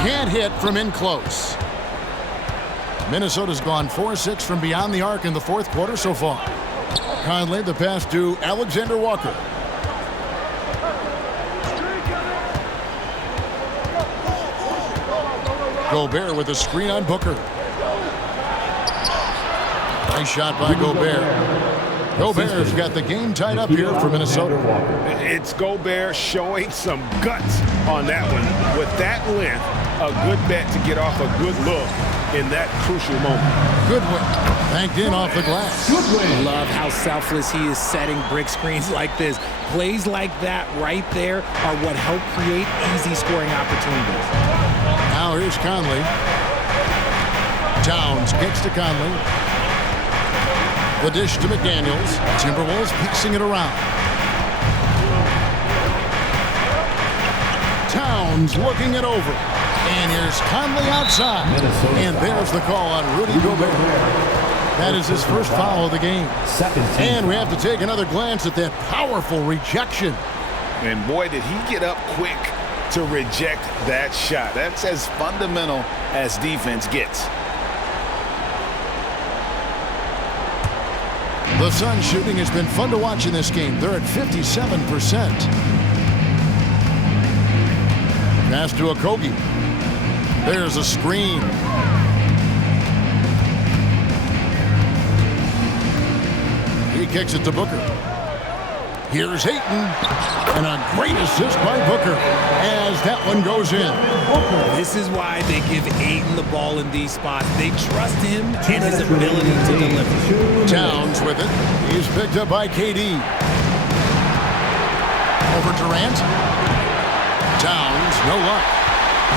Can't hit from in close. Minnesota's gone 4-6 from beyond the arc in the 4th quarter so far. Conley, the pass to Alexander Walker. Gobert with a screen on Booker. Nice shot by Gobert. Gobert's got the game tied up here for Minnesota. It's Gobert showing some guts on that one. With that length, a good bet to get off a good look in that crucial moment. Goodwin banked in off the glass. Goodwin. Love how selfless he is setting brick screens like this. Plays like that right there are what help create easy scoring opportunities. Now here's Conley. Towns kicks to Conley. The dish to McDaniels. Timberwolves passing it around. Towns looking it over. And here's Conley outside. And there's the call on Rudy Gobert. That is his first foul of the game. And we have to take another glance at that powerful rejection. And boy, did he get up quick to reject that shot. That's as fundamental as defense gets. The Suns shooting has been fun to watch in this game. They're at 57%. Pass to Okogie. There's a screen. He kicks it to Booker. Here's Ayton. And a great assist by Booker as that one goes in. This is why they give Ayton the ball in these spots. They trust him and his ability to deliver. Towns with it. He's picked up by KD. Over Durant. Towns, no luck.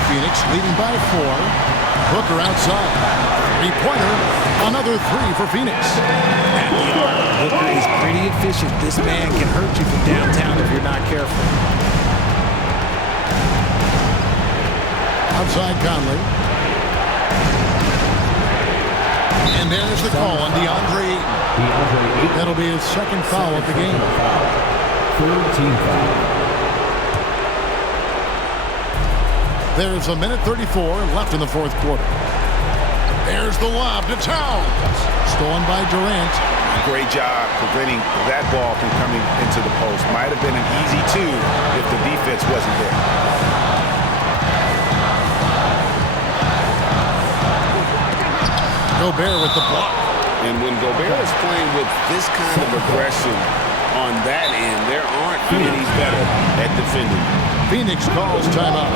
Phoenix leading by 4. Booker outside. 3-pointer. Another 3 for Phoenix. Booker is pretty efficient. This man can hurt you from downtown if you're not careful. Outside Conley. And there's the call on DeAndre Ayton. That'll be his second foul of the game. Third team foul. There's a minute 34 left in the fourth quarter. There's the lob to Towns. Stolen by Durant. Great job preventing that ball from coming into the post. Might have been an easy two if the defense wasn't there. Gobert with the block. And when Gobert is playing with this kind of aggression on that end, there aren't any better at defending. Phoenix calls timeout.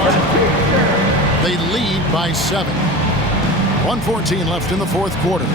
They lead by 7. 1:14 left in the fourth quarter.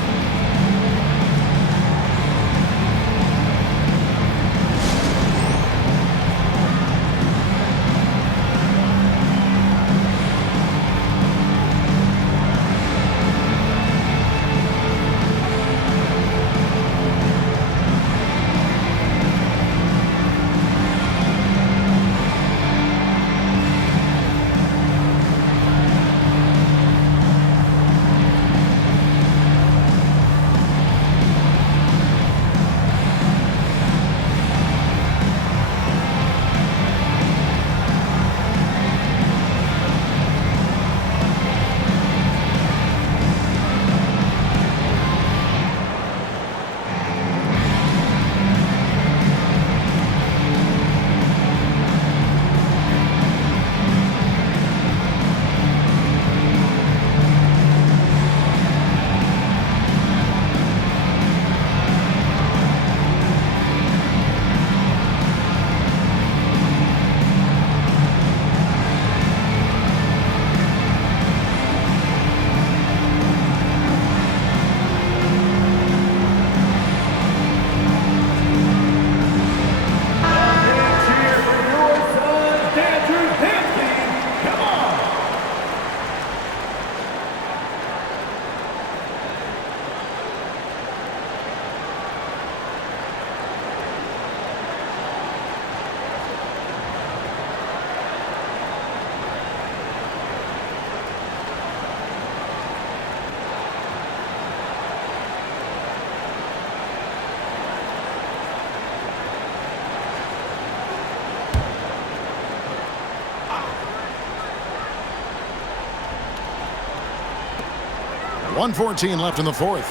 .114 left in the fourth.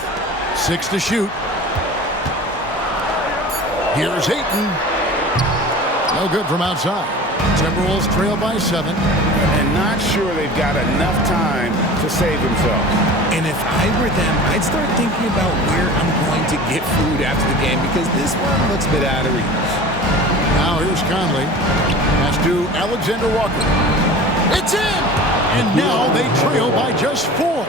6 to shoot. Here's Ayton. No good from outside. Timberwolves trail by 7. And not sure they've got enough time to save themselves. And if I were them, I'd start thinking about where I'm going to get food after the game because this one looks a bit out of reach. Now here's Conley. Pass to Alexander Walker. It's in! And now they trail by just 4.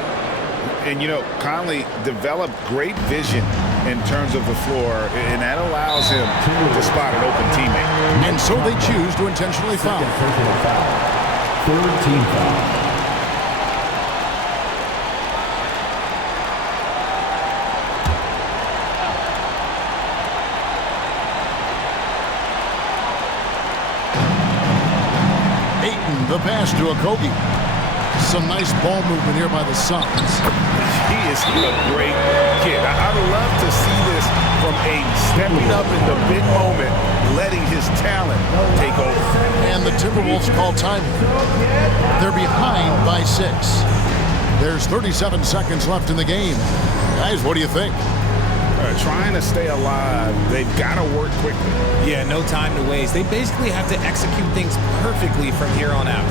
And, you know, Conley developed great vision in terms of the floor, and that allows him to spot an open teammate. And so they choose to intentionally foul. Third team foul. Ayton, the pass to Okogie. Some nice ball movement here by the Suns. He is a great kid. I'd love to see this from a stepping up in the big moment, letting his talent take over. And the Timberwolves call time. They're behind by 6. There's 37 seconds left in the game. Guys, what do you think? Trying to stay alive, they've got to work quickly. Yeah, no time to waste. They basically have to execute things perfectly from here on out.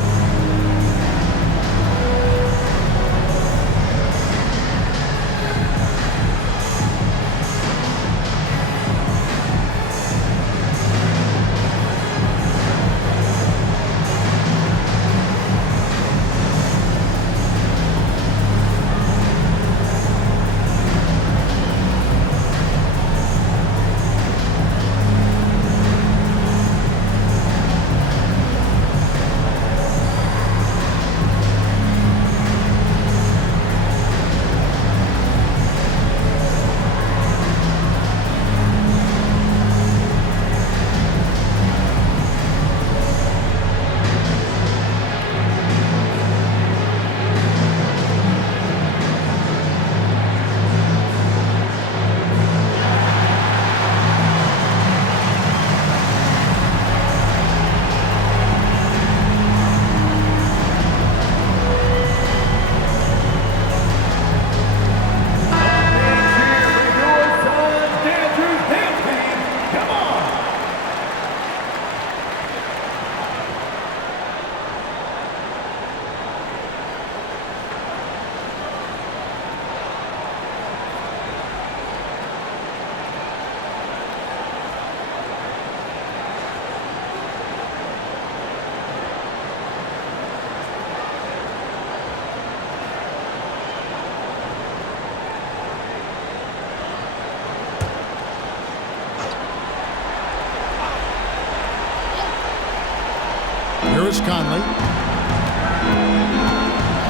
Here's Conley.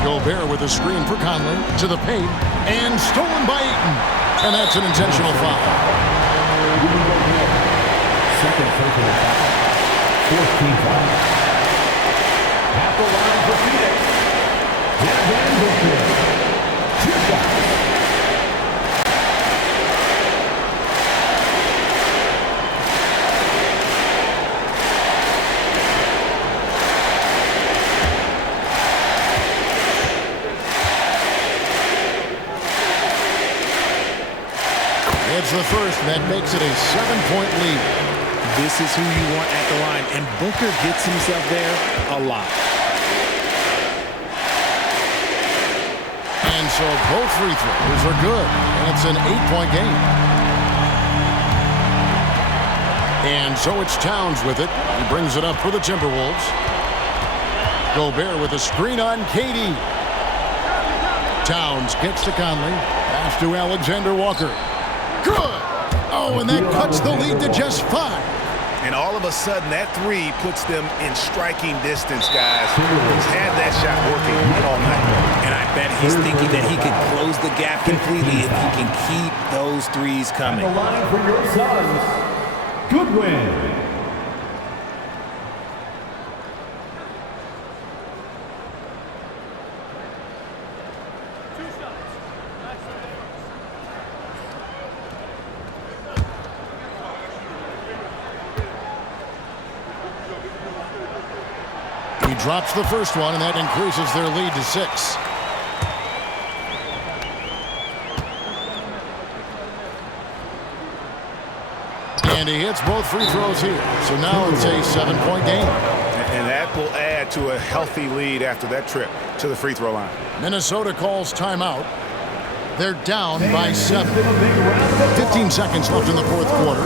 Gobert with a screen for Conley to the paint and stolen by Ayton. And that's an intentional foul. Second personal foul. Fourth team foul. At the line for Phoenix. Devin Booker. 2 shots. It's the first, and that makes it a 7-point lead. This is who you want at the line, and Booker gets himself there a lot. And so both free throws are good, and it's an 8-point game. And so it's Towns with it. He brings it up for the Timberwolves. Gobert with a screen on KD. Towns kicks to Conley. Pass to Alexander Walker. Good! Oh, and that cuts the lead to just 5. And all of a sudden, that three puts them in striking distance, guys. He's had that shot working all night. And I bet he's thinking that he could close the gap completely if he can keep those threes coming. The line for your Suns. Goodwin. He drops the first one, and that increases their lead to 6. And he hits both free throws here. So now it's a 7-point game. And that will add to a healthy lead after that trip to the free throw line. Minnesota calls timeout. They're down by 7. 15 seconds left in the fourth quarter.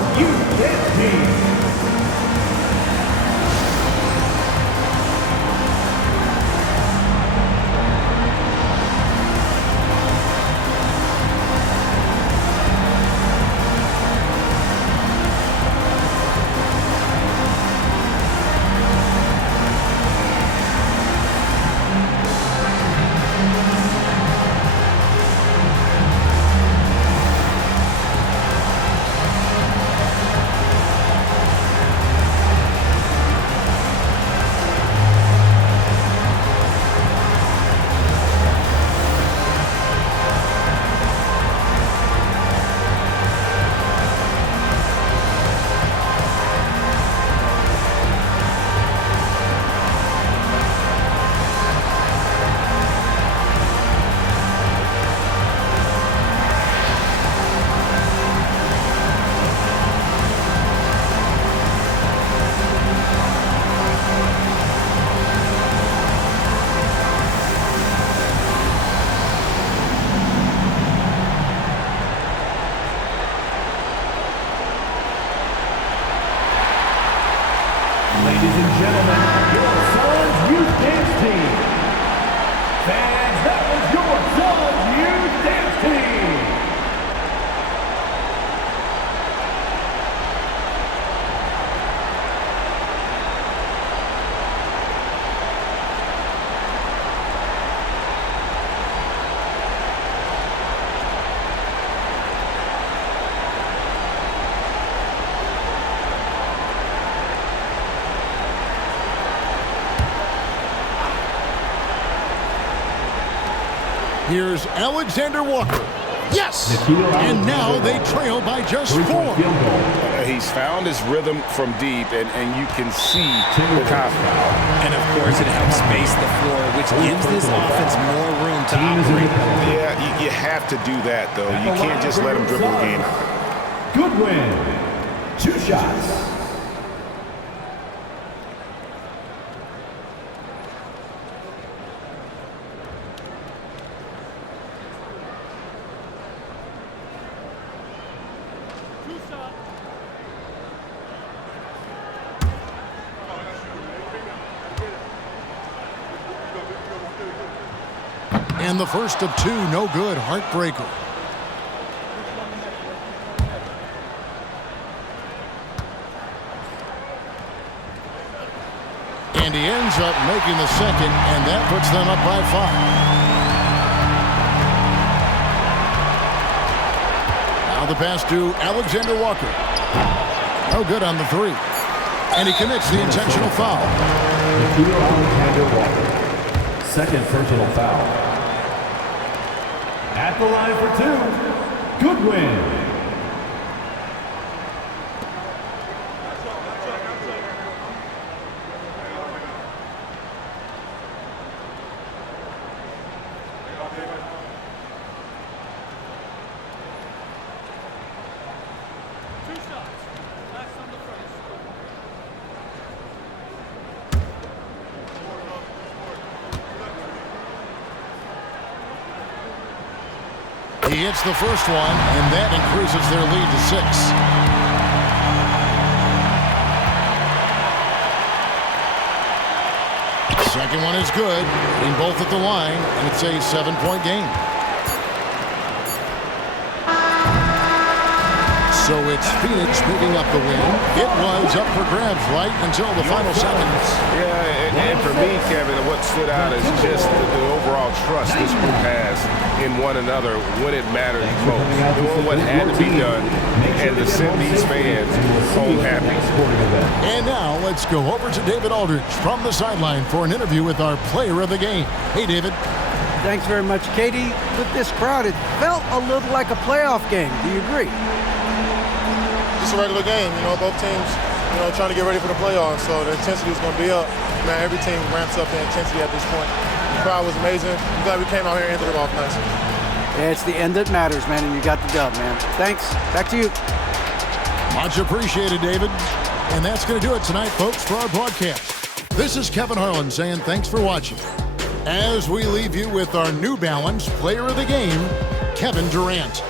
Ladies and gentlemen, your Suns Youth Dance Team. Fans, that was your Suns Youth Dance Team. Here's Alexander Walker. Yes! And now they trail by just 4. He's found his rhythm from deep, and you can see the confidence. And, of course, it helps space the floor, which gives this offense more room to operate. Yeah, you have to do that, though. You can't just let him dribble the game out. Goodwin. 2 shots. And the first of 2, no good, heartbreaker. And he ends ends up making the second, and that puts them up by 5. Now the pass to Alexander Walker. No good on the 3. And he commits the intentional foul. Alexander Walker. Second personal foul. At the line for 2, Goodwin. He hits the first one, and that increases their lead to 6. Second one is good, hitting both at the line, and it's a 7-point game. So it's Phoenix picking up the win. It was up for grabs right until the final seconds. Yeah, and for me, Kevin, what stood out is just the overall trust this group has in one another when it matters most. Doing what had to be done and to send these fans home happy. And now let's go over to David Aldridge from the sideline for an interview with our player of the game. Hey, David. Thanks very much, Katie. With this crowd, it felt a little like a playoff game. Do you agree? It's a regular game, both teams, trying to get ready for the playoffs, so the intensity is going to be up. Man, every team ramps up the intensity at this point. The crowd was amazing. I'm glad we came out here and ended it off nice. Yeah, it's the end that matters, man, and you got the dub, man. Thanks. Back to you. Much appreciated, David. And that's going to do it tonight, folks, for our broadcast. This is Kevin Harlan saying thanks for watching. As we leave you with our New Balance Player of the Game, Kevin Durant.